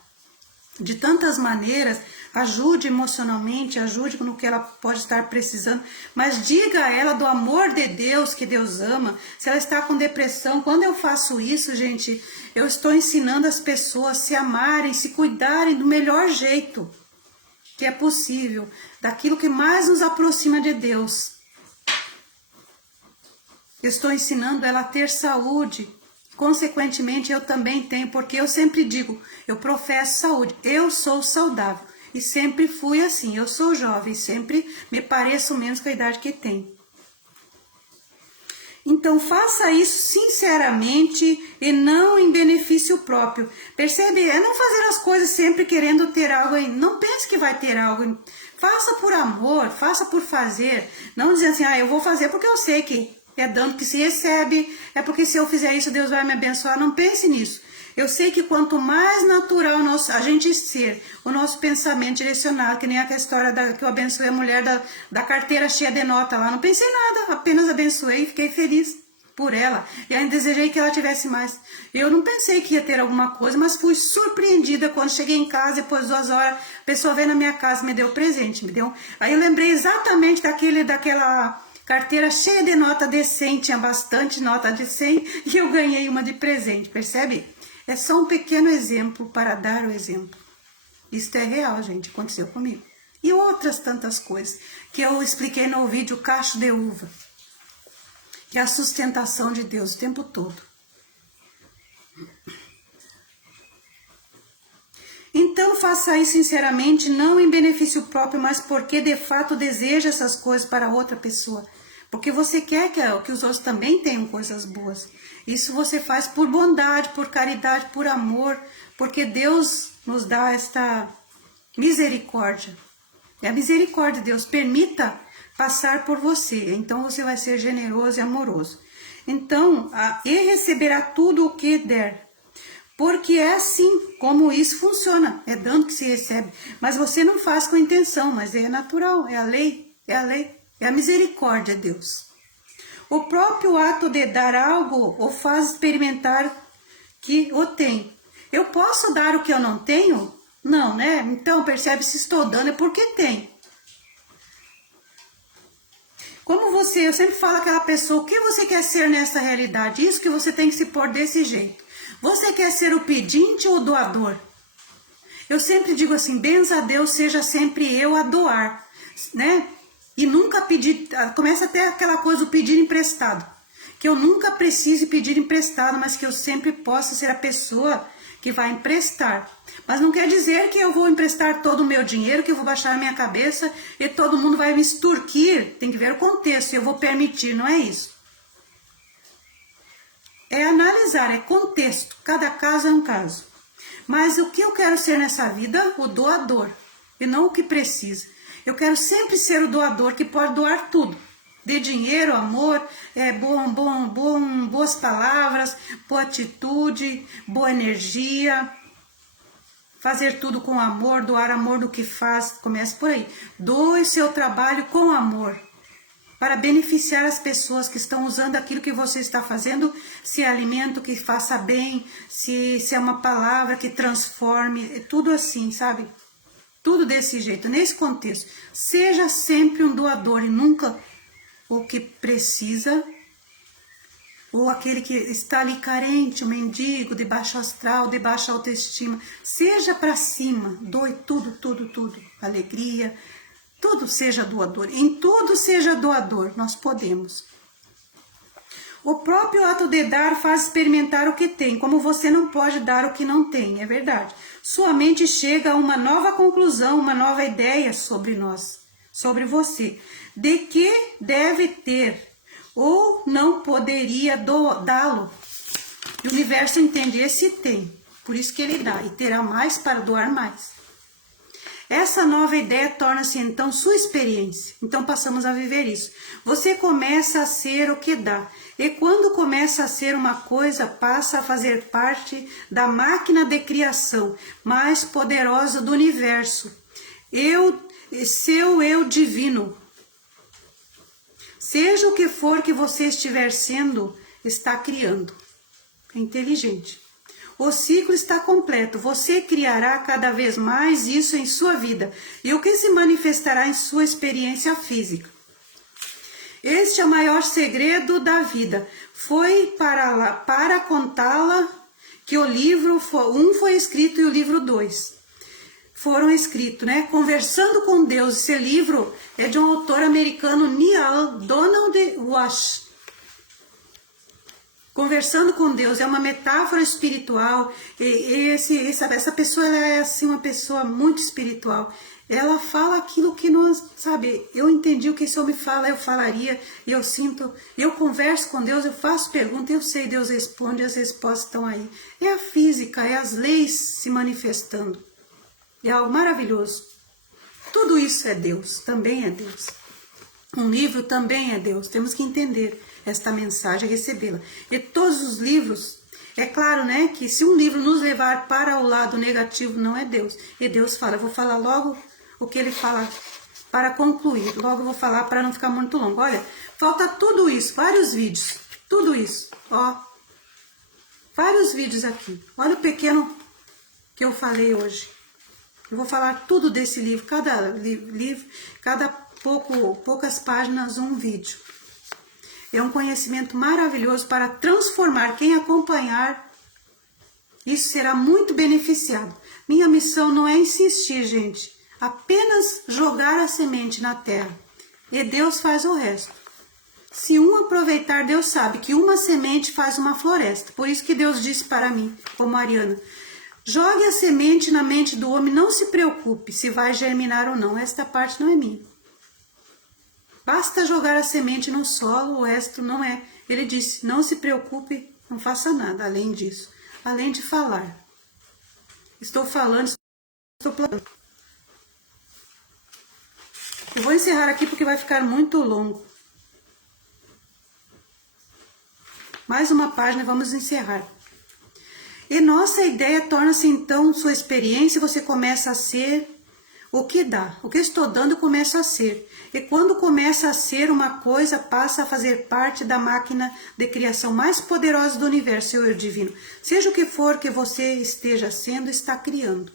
de tantas maneiras. Ajude emocionalmente, ajude no que ela pode estar precisando, mas diga a ela do amor de Deus, que Deus ama. Se ela está com depressão, quando eu faço isso, gente, eu estou ensinando as pessoas a se amarem, se cuidarem do melhor jeito que é possível, daquilo que mais nos aproxima de Deus. Eu estou ensinando ela a ter saúde. Consequentemente, eu também tenho, porque eu sempre digo, eu professo saúde, eu sou saudável. E sempre fui assim, eu sou jovem, sempre me pareço menos com a idade que tenho. Então, faça isso sinceramente e não em benefício próprio. Percebe? É não fazer as coisas sempre querendo ter algo aí. Não pense que vai ter algo. Faça por amor, faça por fazer. Não dizer assim, eu vou fazer porque eu sei que é dando que se recebe, é porque se eu fizer isso Deus vai me abençoar. Não pense nisso. Eu sei que quanto mais natural a gente ser, o nosso pensamento direcionado, que nem aquela história que eu abençoei a mulher da carteira cheia de nota lá, não pensei nada, apenas abençoei e fiquei feliz por ela. E ainda desejei que ela tivesse mais. Eu não pensei que ia ter alguma coisa, mas fui surpreendida quando cheguei em casa, depois de 2 horas, a pessoa veio na minha casa e me deu presente, me deu. Aí eu lembrei exatamente daquela carteira cheia de nota de 100, tinha bastante nota de 100 e eu ganhei uma de presente, percebe? É só um pequeno exemplo para dar o exemplo. Isso é real, gente, aconteceu comigo. E outras tantas coisas que eu expliquei no vídeo Cacho de Uva, que é a sustentação de Deus o tempo todo. Então faça isso sinceramente, não em benefício próprio, mas porque de fato deseja essas coisas para outra pessoa. Porque você quer que os outros também tenham coisas boas. Isso você faz por bondade, por caridade, por amor, porque Deus nos dá esta misericórdia. É a misericórdia de Deus. Permita passar por você. Então você vai ser generoso e amoroso. Então, e receberá tudo o que der. Porque é assim como isso funciona. É dando que se recebe. Mas você não faz com intenção, mas é natural, é a lei, é a lei. É a misericórdia de Deus. O próprio ato de dar algo o faz experimentar que o tem. Eu posso dar o que eu não tenho? Não, né? Então, percebe, se estou dando é porque tem. Como eu sempre falo àquela pessoa, o que você quer ser nessa realidade? Isso que você tem que se pôr desse jeito. Você quer ser o pedinte ou o doador? Eu sempre digo assim, benza a Deus, seja sempre eu a doar, né? E nunca pedir, começa até aquela coisa do pedir emprestado. Que eu nunca precise pedir emprestado, mas que eu sempre possa ser a pessoa que vai emprestar. Mas não quer dizer que eu vou emprestar todo o meu dinheiro, que eu vou baixar a minha cabeça e todo mundo vai me extorquir. Tem que ver o contexto, eu vou permitir, não é isso. É analisar, é contexto, cada caso é um caso. Mas o que eu quero ser nessa vida? O doador, e não o que precisa. Eu quero sempre ser o doador que pode doar tudo. De dinheiro, amor, boas palavras, boa atitude, boa energia. Fazer tudo com amor, doar amor no que faz. Comece por aí. Doe seu trabalho com amor, para beneficiar as pessoas que estão usando aquilo que você está fazendo, se é alimento que faça bem, se é uma palavra que transforme, é tudo assim, sabe? Tudo desse jeito, nesse contexto. Seja sempre um doador e nunca o que precisa, ou aquele que está ali carente, um mendigo, de baixo astral, de baixa autoestima. Seja para cima, doe tudo, tudo, tudo. Alegria, tudo seja doador. Em tudo seja doador, nós podemos. O próprio ato de dar faz experimentar o que tem, como você não pode dar o que não tem, é verdade. Sua mente chega a uma nova conclusão, uma nova ideia sobre nós, sobre você, de que deve ter ou não poderia dá-lo. E o universo entende, esse tem, por isso que ele dá, e terá mais para doar mais. Essa nova ideia torna-se então sua experiência. Então passamos a viver isso. Você começa a ser o que dá. E quando começa a ser uma coisa, passa a fazer parte da máquina de criação mais poderosa do universo. Seu eu divino. Seja o que for que você estiver sendo, está criando. É inteligente. O ciclo está completo, você criará cada vez mais isso em sua vida, e o que se manifestará em sua experiência física. Este é o maior segredo da vida. Foi para contá-la que o livro 1 foi escrito e o livro 2 foram escritos, né? Conversando com Deus. Esse livro é de um autor americano, Neale Donald Walsch. Conversando com Deus é uma metáfora espiritual. Essa pessoa, ela é assim uma pessoa muito espiritual. Ela fala aquilo que nós, sabe, eu entendi o que esse homem fala, eu falaria, eu sinto, eu converso com Deus, eu faço pergunta, eu sei, Deus responde, as respostas estão aí. É a física, é as leis se manifestando. É algo maravilhoso. Tudo isso é Deus, também é Deus. Um livro também é Deus, temos que entender esta mensagem, recebê-la. E todos os livros, é claro, né, que se um livro nos levar para o lado negativo, não é Deus. E Deus fala, eu vou falar logo o que ele fala para concluir. Logo eu vou falar para não ficar muito longo. Olha, falta tudo isso, vários vídeos, tudo isso, ó. Vários vídeos aqui. Olha o pequeno que eu falei hoje. Eu vou falar tudo desse livro, cada poucas páginas, um vídeo. É um conhecimento maravilhoso para transformar quem acompanhar. Isso será muito beneficiado. Minha missão não é insistir, gente. Apenas jogar a semente na terra. E Deus faz o resto. Se um aproveitar, Deus sabe que uma semente faz uma floresta. Por isso que Deus disse para mim, como Ariana, jogue a semente na mente do homem, não se preocupe se vai germinar ou não. Esta parte não é minha. Basta jogar a semente no solo, o resto não é. Ele disse, não se preocupe, não faça nada além disso. Além de falar. Estou falando, estou plantando. Eu vou encerrar aqui porque vai ficar muito longo. Mais uma página e vamos encerrar. E nossa ideia torna-se então sua experiência, você começa a ser o que dá. O que estou dando começa a ser. E quando começa a ser uma coisa, passa a fazer parte da máquina de criação mais poderosa do universo, o eu divino. Seja o que for que você esteja sendo, está criando.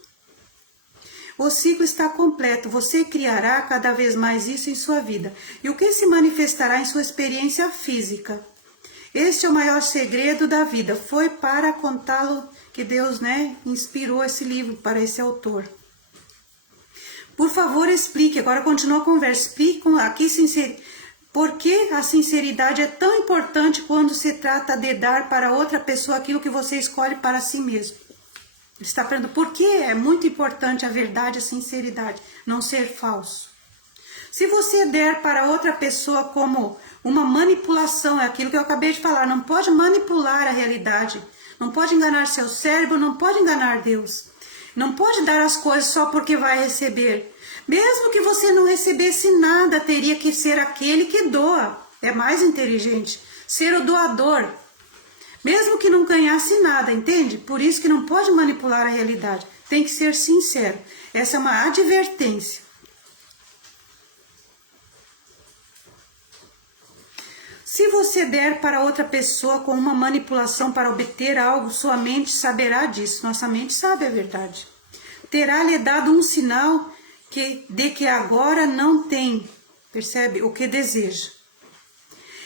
O ciclo está completo, você criará cada vez mais isso em sua vida. E o que se manifestará em sua experiência física? Este é o maior segredo da vida. Foi para contá-lo que Deus, né, inspirou esse livro para esse autor. Por favor, explique. Agora continua a conversa. Explique aqui por que a sinceridade é tão importante quando se trata de dar para outra pessoa aquilo que você escolhe para si mesmo. Ele está perguntando por que é muito importante a verdade, a sinceridade, não ser falso. Se você der para outra pessoa como uma manipulação, é aquilo que eu acabei de falar, não pode manipular a realidade. não pode enganar seu cérebro, não pode enganar Deus. Não pode dar as coisas só porque vai receber. Mesmo que você não recebesse nada, teria que ser aquele que doa. É mais inteligente. Ser o doador. Mesmo que não ganhasse nada, entende? Por isso que não pode manipular a realidade. Tem que ser sincero. Essa é uma advertência. Se você der para outra pessoa com uma manipulação para obter algo, sua mente saberá disso. Nossa mente sabe a verdade. Terá lhe dado um sinal de que agora não tem, percebe, o que deseja.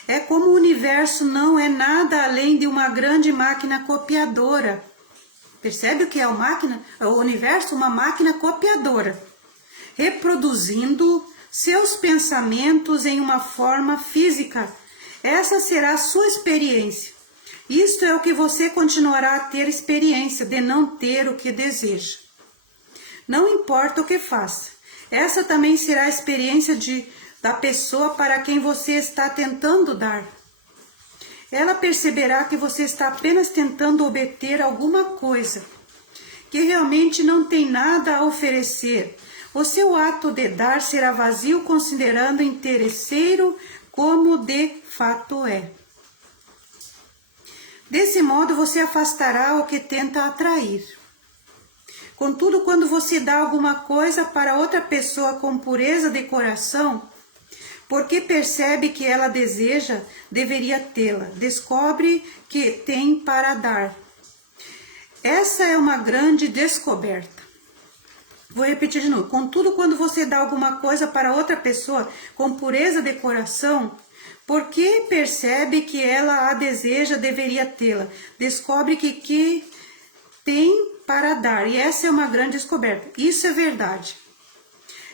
É como o universo não é nada além de uma grande máquina copiadora. Percebe o que é o universo? Uma máquina copiadora, reproduzindo seus pensamentos em uma forma física. Essa será a sua experiência. Isto é o que você continuará a ter experiência de não ter o que deseja. Não importa o que faça. Essa também será a experiência da pessoa para quem você está tentando dar. Ela perceberá que você está apenas tentando obter alguma coisa, que realmente não tem nada a oferecer. O seu ato de dar será vazio, considerando interesseiro como de fato é. Desse modo, você afastará o que tenta atrair. Contudo, quando você dá alguma coisa para outra pessoa com pureza de coração, porque percebe que ela deseja, deveria tê-la, descobre que tem para dar. Essa é uma grande descoberta. Vou repetir de novo. Contudo, quando você dá alguma coisa para outra pessoa com pureza de coração, porque percebe que ela a deseja, deveria tê-la, descobre que tem para dar. E essa é uma grande descoberta. Isso é verdade.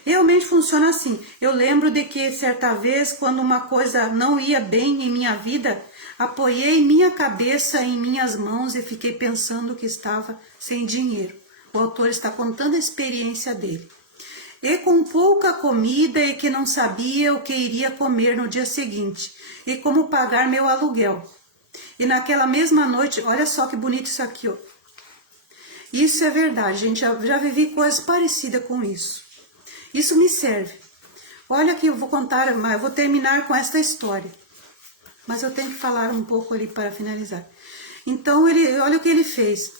Realmente funciona assim. Eu lembro de que certa vez, quando uma coisa não ia bem em minha vida, apoiei minha cabeça em minhas mãos e fiquei pensando que estava sem dinheiro. O autor está contando a experiência dele. E com pouca comida e que não sabia o que iria comer no dia seguinte e como pagar meu aluguel. E naquela mesma noite, olha só que bonito isso aqui, ó. Isso é verdade, gente. Já vivi coisas parecidas com isso. Isso me serve. Olha que eu vou contar, eu vou terminar com esta história. Mas eu tenho que falar um pouco ali para finalizar. Então, olha o que ele fez.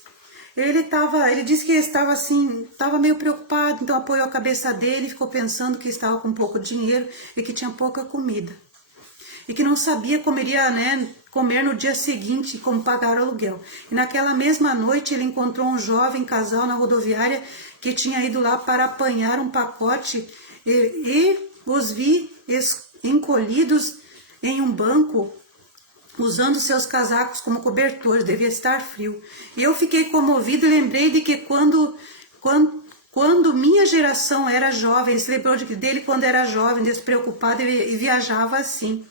Ele disse que estava assim, estava meio preocupado, então apoiou a cabeça dele, ficou pensando que estava com pouco dinheiro e que tinha pouca comida. E que não sabia como iria, comer no dia seguinte, como pagar o aluguel. E naquela mesma noite ele encontrou um jovem casal na rodoviária que tinha ido lá para apanhar um pacote e os vi encolhidos em um banco, usando seus casacos como cobertores, devia estar frio. E eu fiquei comovido e lembrei de que quando minha geração era jovem, ele se lembrou dele quando era jovem, despreocupado e viajava assim.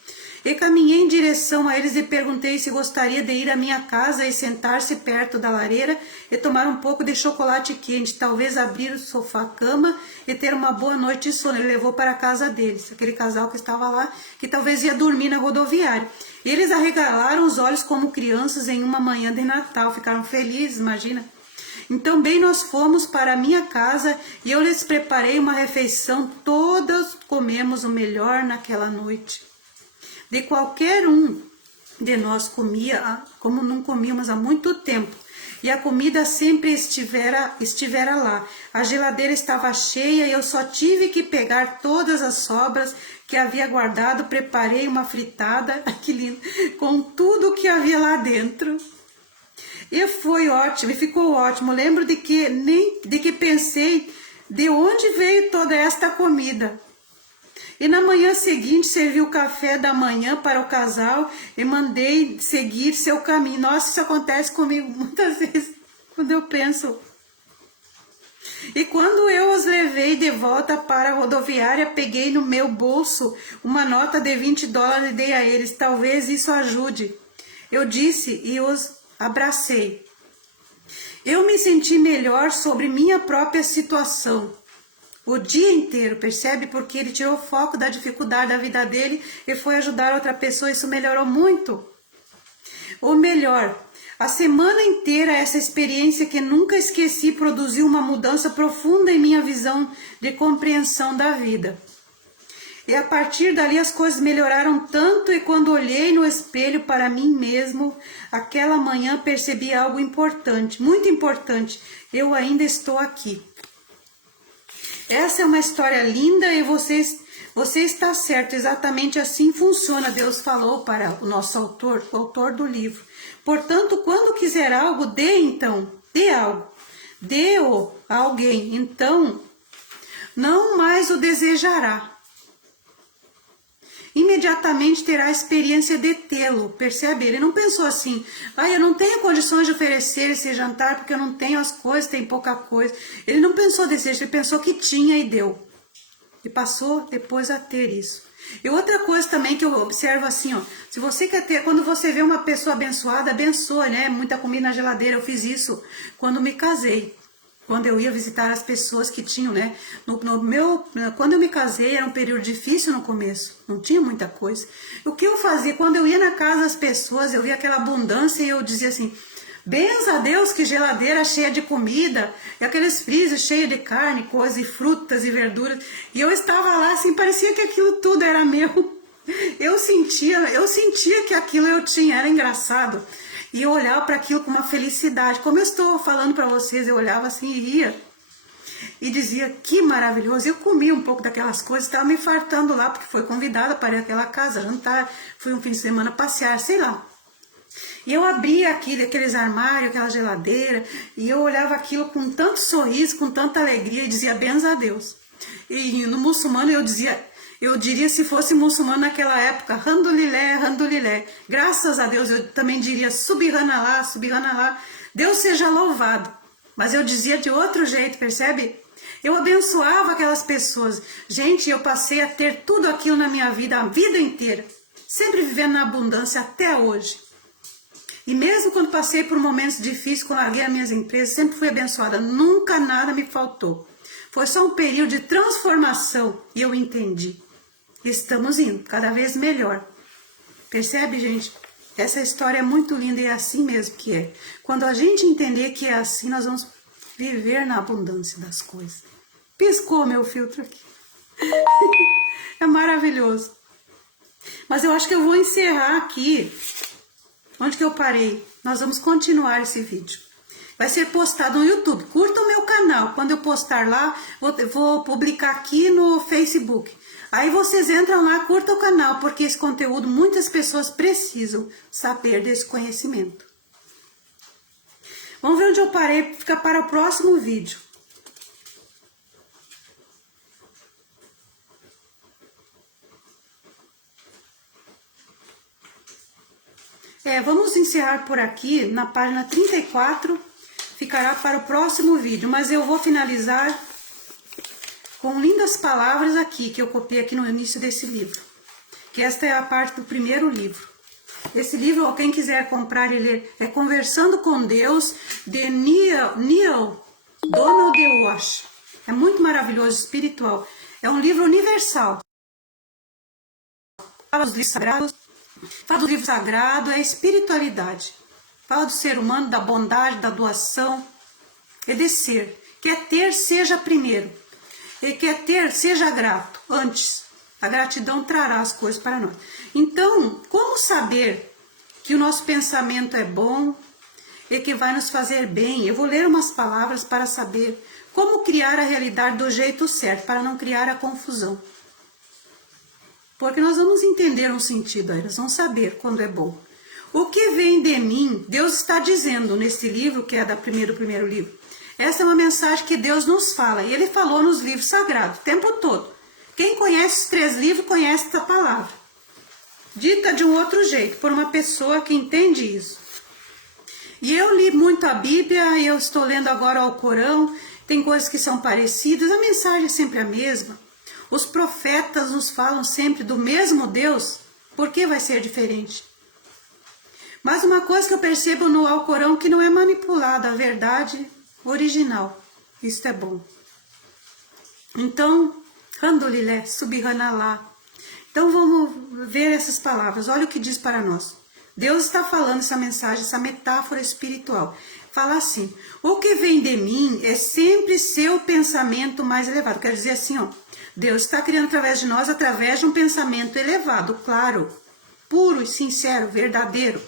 E caminhei em direção a eles e perguntei se gostaria de ir à minha casa e sentar-se perto da lareira e tomar um pouco de chocolate quente, talvez abrir o sofá-cama e ter uma boa noite de sono. Ele levou para a casa deles, aquele casal que estava lá, que talvez ia dormir na rodoviária. Eles arregalaram os olhos como crianças em uma manhã de Natal, ficaram felizes, imagina. Então bem nós fomos para a minha casa e eu lhes preparei uma refeição, todos comemos o melhor naquela noite. De qualquer um de nós comia, como não comíamos há muito tempo, e a comida sempre estivera lá. A geladeira estava cheia e eu só tive que pegar todas as sobras que havia guardado, preparei uma fritada, que lindo, com tudo que havia lá dentro. E foi ótimo, e ficou ótimo. Lembro de que pensei de onde veio toda esta comida. E na manhã seguinte servi o café da manhã para o casal e mandei seguir seu caminho. Nossa, isso acontece comigo muitas vezes quando eu penso. E quando eu os levei de volta para a rodoviária, peguei no meu bolso uma nota de $20 e dei a eles. Talvez isso ajude. Eu disse e os abracei. Eu me senti melhor sobre minha própria situação. O dia inteiro, percebe? Porque ele tirou o foco da dificuldade da vida dele e foi ajudar outra pessoa, isso melhorou muito. Ou melhor, A semana inteira, essa experiência que nunca esqueci produziu uma mudança profunda em minha visão de compreensão da vida. E a partir dali as coisas melhoraram tanto, e quando olhei no espelho para mim mesmo, aquela manhã percebi algo importante, muito importante. Eu ainda estou aqui. Essa é uma história linda e você está certo, exatamente assim funciona. Deus falou para o nosso autor, o autor do livro. Portanto, quando quiser algo, dê então, dê algo, dê-o a alguém, então não mais o desejará. Imediatamente terá a experiência de tê-lo, percebe? Ele não pensou assim, eu não tenho condições de oferecer esse jantar porque eu não tenho as coisas, tem pouca coisa. Ele não pensou desse jeito, ele pensou que tinha e deu. E passou depois a ter isso. E outra coisa também que eu observo assim, se você quer ter, quando você vê uma pessoa abençoada, abençoa, né? Muita comida na geladeira, eu fiz isso quando me casei. Quando eu ia visitar as pessoas que tinham, né? Quando eu me casei, era um período difícil no começo, não tinha muita coisa. O que eu fazia? Quando eu ia na casa das pessoas, eu via aquela abundância e eu dizia assim, benza a Deus, que geladeira cheia de comida, e aqueles freezers cheios de carne, coisas, e frutas e verduras. E eu estava lá assim, parecia que aquilo tudo era meu. Eu sentia que aquilo eu tinha, era engraçado. E eu olhava para aquilo com uma felicidade. Como eu estou falando para vocês, eu olhava assim e ria. E dizia, que maravilhoso. Eu comia um pouco daquelas coisas, estava me fartando lá, porque foi convidada para ir àquela casa, jantar, fui um fim de semana passear, sei lá. E eu abria aqueles armários, aquela geladeira, e eu olhava aquilo com tanto sorriso, com tanta alegria, e dizia, benza a Deus. E no muçulmano eu diria, se fosse muçulmano naquela época, Handulilé, Handulilé. Graças a Deus, eu também diria, Subhanallah, Subhanallah, Deus seja louvado. Mas eu dizia de outro jeito, percebe? Eu abençoava aquelas pessoas. Gente, eu passei a ter tudo aquilo na minha vida, a vida inteira. Sempre vivendo na abundância até hoje. E mesmo quando passei por momentos difíceis, quando larguei as minhas empresas, sempre fui abençoada. Nunca nada me faltou. Foi só um período de transformação e eu entendi. Estamos indo cada vez melhor. Percebe, gente? Essa história é muito linda e é assim mesmo que é. Quando a gente entender que é assim, nós vamos viver na abundância das coisas. Piscou meu filtro aqui. É maravilhoso. Mas eu acho que eu vou encerrar aqui. Onde que eu parei? Nós vamos continuar esse vídeo. Vai ser postado no YouTube. Curta o meu canal. Quando eu postar lá, vou publicar aqui no Facebook. Aí vocês entram lá, curtam o canal, porque esse conteúdo muitas pessoas precisam saber desse conhecimento. Vamos ver onde eu parei, fica para o próximo vídeo. Vamos encerrar por aqui, na página 34, ficará para o próximo vídeo, mas eu vou finalizar com lindas palavras aqui, que eu copiei aqui no início desse livro, que esta é a parte do primeiro livro. Esse livro, quem quiser comprar e ler, é Conversando com Deus, de Neale Donald Walsch. É muito maravilhoso, espiritual. É um livro universal. Fala dos livros sagrados. Fala do livro sagrado, é a espiritualidade. Fala do ser humano, da bondade, da doação. É de ser. Quer ter, seja primeiro. E quer ter, seja grato antes. A gratidão trará as coisas para nós. Então, como saber que o nosso pensamento é bom e que vai nos fazer bem? Eu vou ler umas palavras para saber como criar a realidade do jeito certo, para não criar a confusão. Porque nós vamos entender um sentido aí, nós vamos saber quando é bom. O que vem de mim, Deus está dizendo nesse livro, que é do primeiro livro. Essa é uma mensagem que Deus nos fala, e Ele falou nos livros sagrados, o tempo todo. Quem conhece os 3 livros, conhece essa palavra. Dita de um outro jeito, por uma pessoa que entende isso. E eu li muito a Bíblia, e eu estou lendo agora o Corão, tem coisas que são parecidas, a mensagem é sempre a mesma. Os profetas nos falam sempre do mesmo Deus, por que vai ser diferente? Mas uma coisa que eu percebo no Alcorão que não é manipulada, a verdade original. Isso é bom. Então, Handulillah, Subhanallah. Então vamos ver essas palavras. Olha o que diz para nós. Deus está falando essa mensagem, essa metáfora espiritual. Fala assim: o que vem de mim é sempre seu pensamento mais elevado. Quer dizer assim, ó, Deus está criando através de nós, através de um pensamento elevado, claro, puro e sincero, verdadeiro.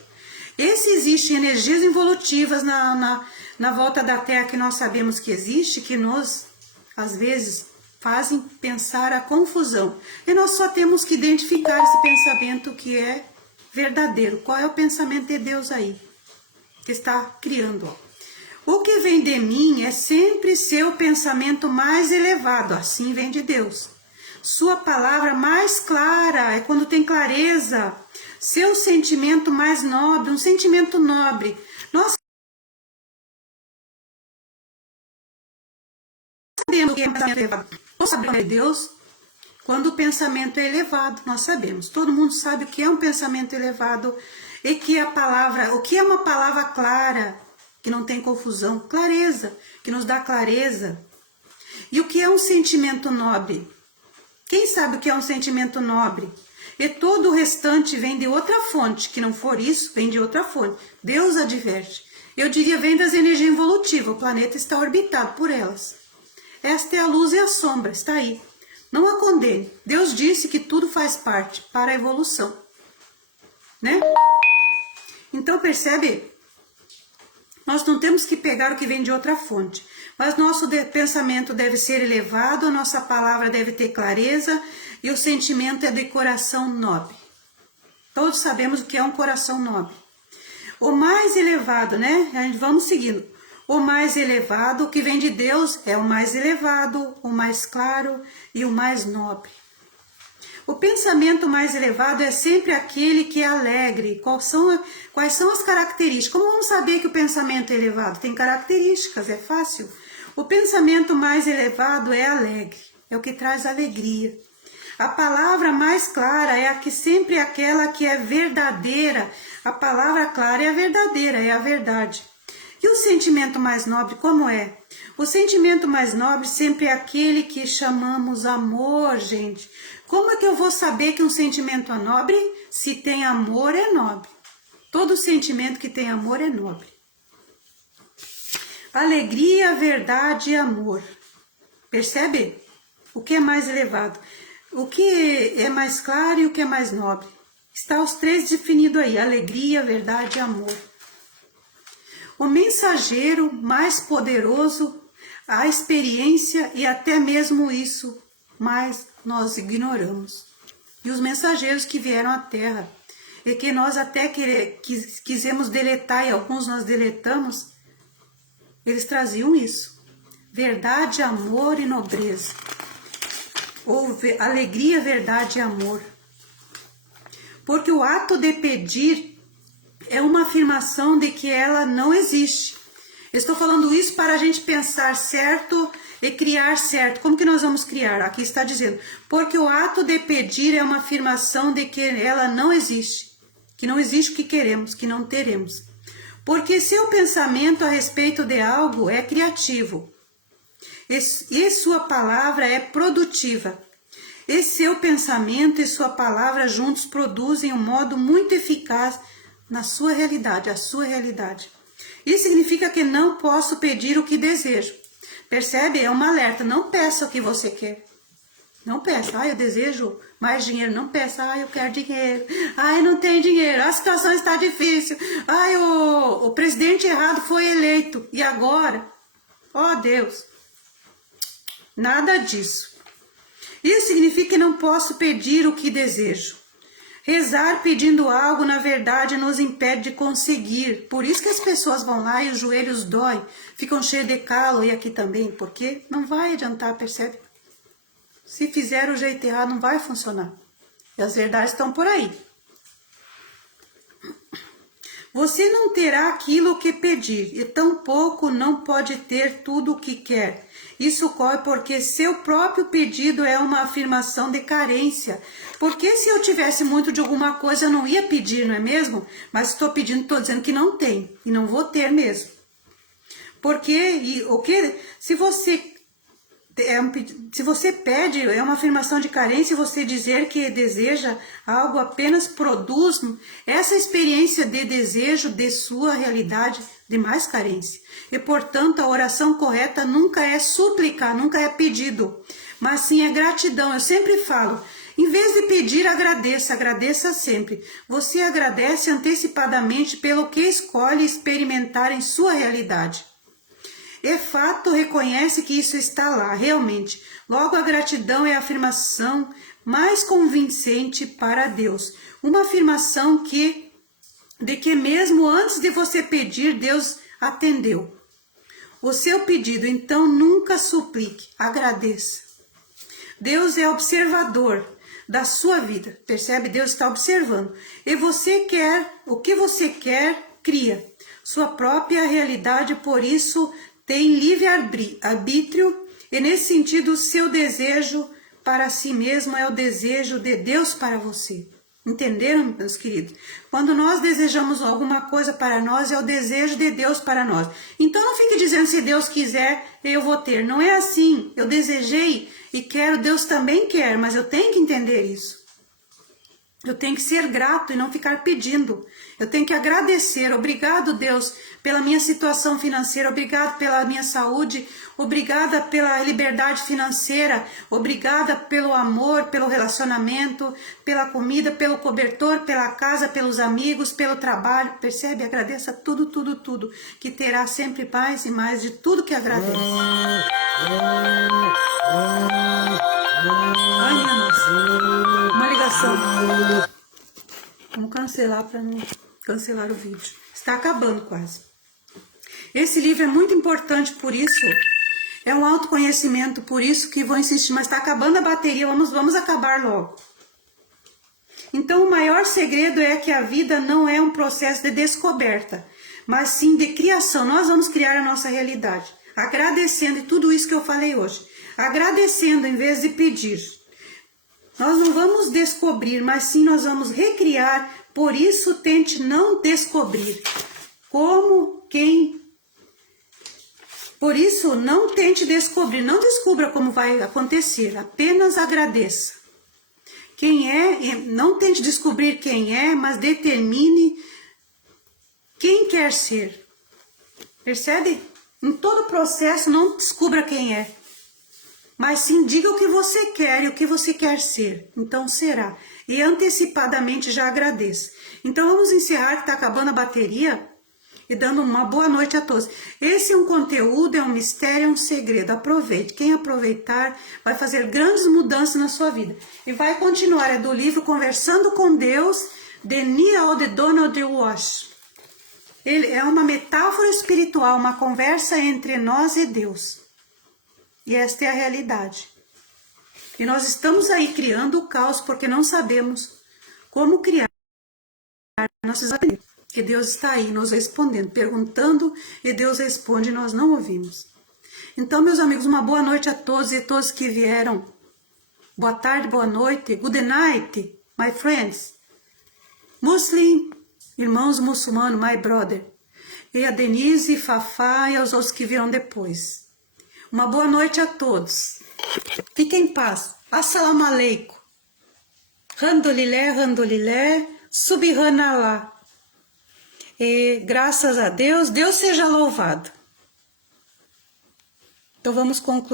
Existem energias involutivas na volta da Terra que nós sabemos que existe, que nos, às vezes, fazem pensar a confusão. E nós só temos que identificar esse pensamento que é verdadeiro. Qual é o pensamento de Deus aí? Que está criando. Ó. O que vem de mim é sempre seu pensamento mais elevado. Assim vem de Deus. Sua palavra mais clara é quando tem clareza. Seu sentimento mais nobre, um sentimento nobre. Nós sabemos que é pensamento elevado. Nós sabemos de Deus quando o pensamento é elevado. Nós sabemos. Todo mundo sabe o que é um pensamento elevado e que a palavra, o que é uma palavra clara, que não tem confusão, clareza, que nos dá clareza. E o que é um sentimento nobre? Quem sabe o que é um sentimento nobre? E todo o restante vem de outra fonte, que não for isso, vem de outra fonte. Deus adverte. Eu diria, vem das energias involutivas, o planeta está orbitado por elas. Esta é a luz e a sombra, está aí. Não a condene. Deus disse que tudo faz parte para a evolução. Né? Então percebe? Nós não temos que pegar o que vem de outra fonte. Mas nosso pensamento deve ser elevado, a nossa palavra deve ter clareza e o sentimento é de coração nobre. Todos sabemos o que é um coração nobre. O mais elevado, né? Vamos seguindo. O mais elevado, o que vem de Deus, é o mais elevado, o mais claro e o mais nobre. O pensamento mais elevado é sempre aquele que é alegre. Quais são as características? Como vamos saber que o pensamento é elevado? Tem características, é fácil. O pensamento mais elevado é alegre, é o que traz alegria. A palavra mais clara é sempre aquela que é verdadeira. A palavra clara é a verdadeira, é a verdade. E o sentimento mais nobre, como é? O sentimento mais nobre sempre é aquele que chamamos amor, gente. Como é que eu vou saber que um sentimento é nobre? Se tem amor, é nobre. Todo sentimento que tem amor é nobre. Alegria, verdade e amor. Percebe? O que é mais elevado? O que é mais claro e o que é mais nobre? Está os três definidos aí. Alegria, verdade e amor. O mensageiro mais poderoso, a experiência e até mesmo isso, mas nós ignoramos. E os mensageiros que vieram à Terra, e que nós até quisemos deletar, e alguns nós deletamos, eles traziam isso. Verdade, amor e nobreza. Ou alegria, verdade e amor. Porque o ato de pedir é uma afirmação de que ela não existe. Eu estou falando isso para a gente pensar certo e criar certo. Como que nós vamos criar? Aqui está dizendo, porque o ato de pedir é uma afirmação de que ela não existe. Que não existe o que queremos, que não teremos. Porque seu pensamento a respeito de algo é criativo. E sua palavra é produtiva. E seu pensamento e sua palavra juntos produzem um modo muito eficaz na sua realidade, a sua realidade. Isso significa que não posso pedir o que desejo. Percebe? É um alerta. Não peça o que você quer. Não peça. Eu desejo mais dinheiro. Não peça. Eu quero dinheiro. Não tem dinheiro. A situação está difícil. O presidente errado foi eleito. E agora? Deus. Nada disso. Isso significa que não posso pedir o que desejo. Rezar pedindo algo, na verdade, nos impede de conseguir. Por isso que as pessoas vão lá e os joelhos doem, ficam cheios de calo, e aqui também, porque não vai adiantar, percebe? Se fizer o jeito errado, não vai funcionar. E as verdades estão por aí. Você não terá aquilo que pedir, e tampouco não pode ter tudo o que quer. Isso ocorre porque seu próprio pedido é uma afirmação de carência. Porque se eu tivesse muito de alguma coisa, eu não ia pedir, não é mesmo? Mas estou pedindo, estou dizendo que não tem, e não vou ter mesmo. Porque, se você Se você pede, é uma afirmação de carência, você dizer que deseja algo apenas produz essa experiência de desejo de sua realidade de mais carência. E, portanto, a oração correta nunca é súplica, nunca é pedido, mas sim é gratidão. Eu sempre falo, em vez de pedir, agradeça, agradeça sempre. Você agradece antecipadamente pelo que escolhe experimentar em sua realidade. É fato, reconhece que isso está lá, realmente. Logo, a gratidão é a afirmação mais convincente para Deus. Uma afirmação de que mesmo antes de você pedir, Deus atendeu o seu pedido. Então, nunca suplique, agradeça. Deus é observador da sua vida, percebe? Deus está observando. E você quer, o que você quer, cria sua própria realidade, por isso tem livre-arbítrio, e nesse sentido, o seu desejo para si mesmo é o desejo de Deus para você. Entenderam, meus queridos? Quando nós desejamos alguma coisa para nós, é o desejo de Deus para nós. Então não fique dizendo, se Deus quiser, eu vou ter. Não é assim. Eu desejei e quero, Deus também quer, mas eu tenho que entender isso. Eu tenho que ser grato e não ficar pedindo. Eu tenho que agradecer. Obrigado, Deus, pela minha situação financeira. Obrigado pela minha saúde. Obrigada pela liberdade financeira. Obrigada pelo amor, pelo relacionamento, pela comida, pelo cobertor, pela casa, pelos amigos, pelo trabalho. Percebe? Agradeça tudo, tudo, tudo. Que terá sempre paz e mais de tudo que agradece. Ai, minha nossa. Uma ligação. Vamos cancelar para não cancelar o vídeo. Está acabando quase. Esse livro é muito importante, por isso é um autoconhecimento, por isso que vou insistir. Mas está acabando a bateria, vamos acabar logo. Então o maior segredo é que a vida não é um processo de descoberta, mas sim de criação. Nós vamos criar a nossa realidade, agradecendo, e tudo isso que eu falei hoje. Agradecendo em vez de pedir. Nós não vamos descobrir, mas sim nós vamos recriar. Por isso, tente não descobrir. Por isso, não tente descobrir. Não descubra como vai acontecer. Apenas agradeça. Quem é, não tente descobrir quem é, mas determine quem quer ser. Percebe? Em todo o processo, não descubra quem é. Mas sim, diga o que você quer e o que você quer ser. Então será. E antecipadamente já agradeça. Então vamos encerrar, que está acabando a bateria. E dando uma boa noite a todos. Esse é um conteúdo, é um mistério, é um segredo. Aproveite. Quem aproveitar vai fazer grandes mudanças na sua vida. E vai continuar. É do livro Conversando com Deus, de Neale de Donald Walsch. Ele é uma metáfora espiritual, uma conversa entre nós e Deus. E esta é a realidade. E nós estamos aí criando o caos porque não sabemos como criar nossos aprendizados. Que Deus está aí nos respondendo, perguntando, e Deus responde e nós não ouvimos. Então, meus amigos, uma boa noite a todos e todos que vieram. Boa tarde, boa noite. Good night, my friends. Muslim, irmãos muçulmanos, my brother. E a Denise, Fafá e aos outros que virão depois. Uma boa noite a todos. Fiquem em paz. Assalamu alaikum. Handolilé, subhanallah. E graças a Deus, Deus seja louvado. Então vamos concluir.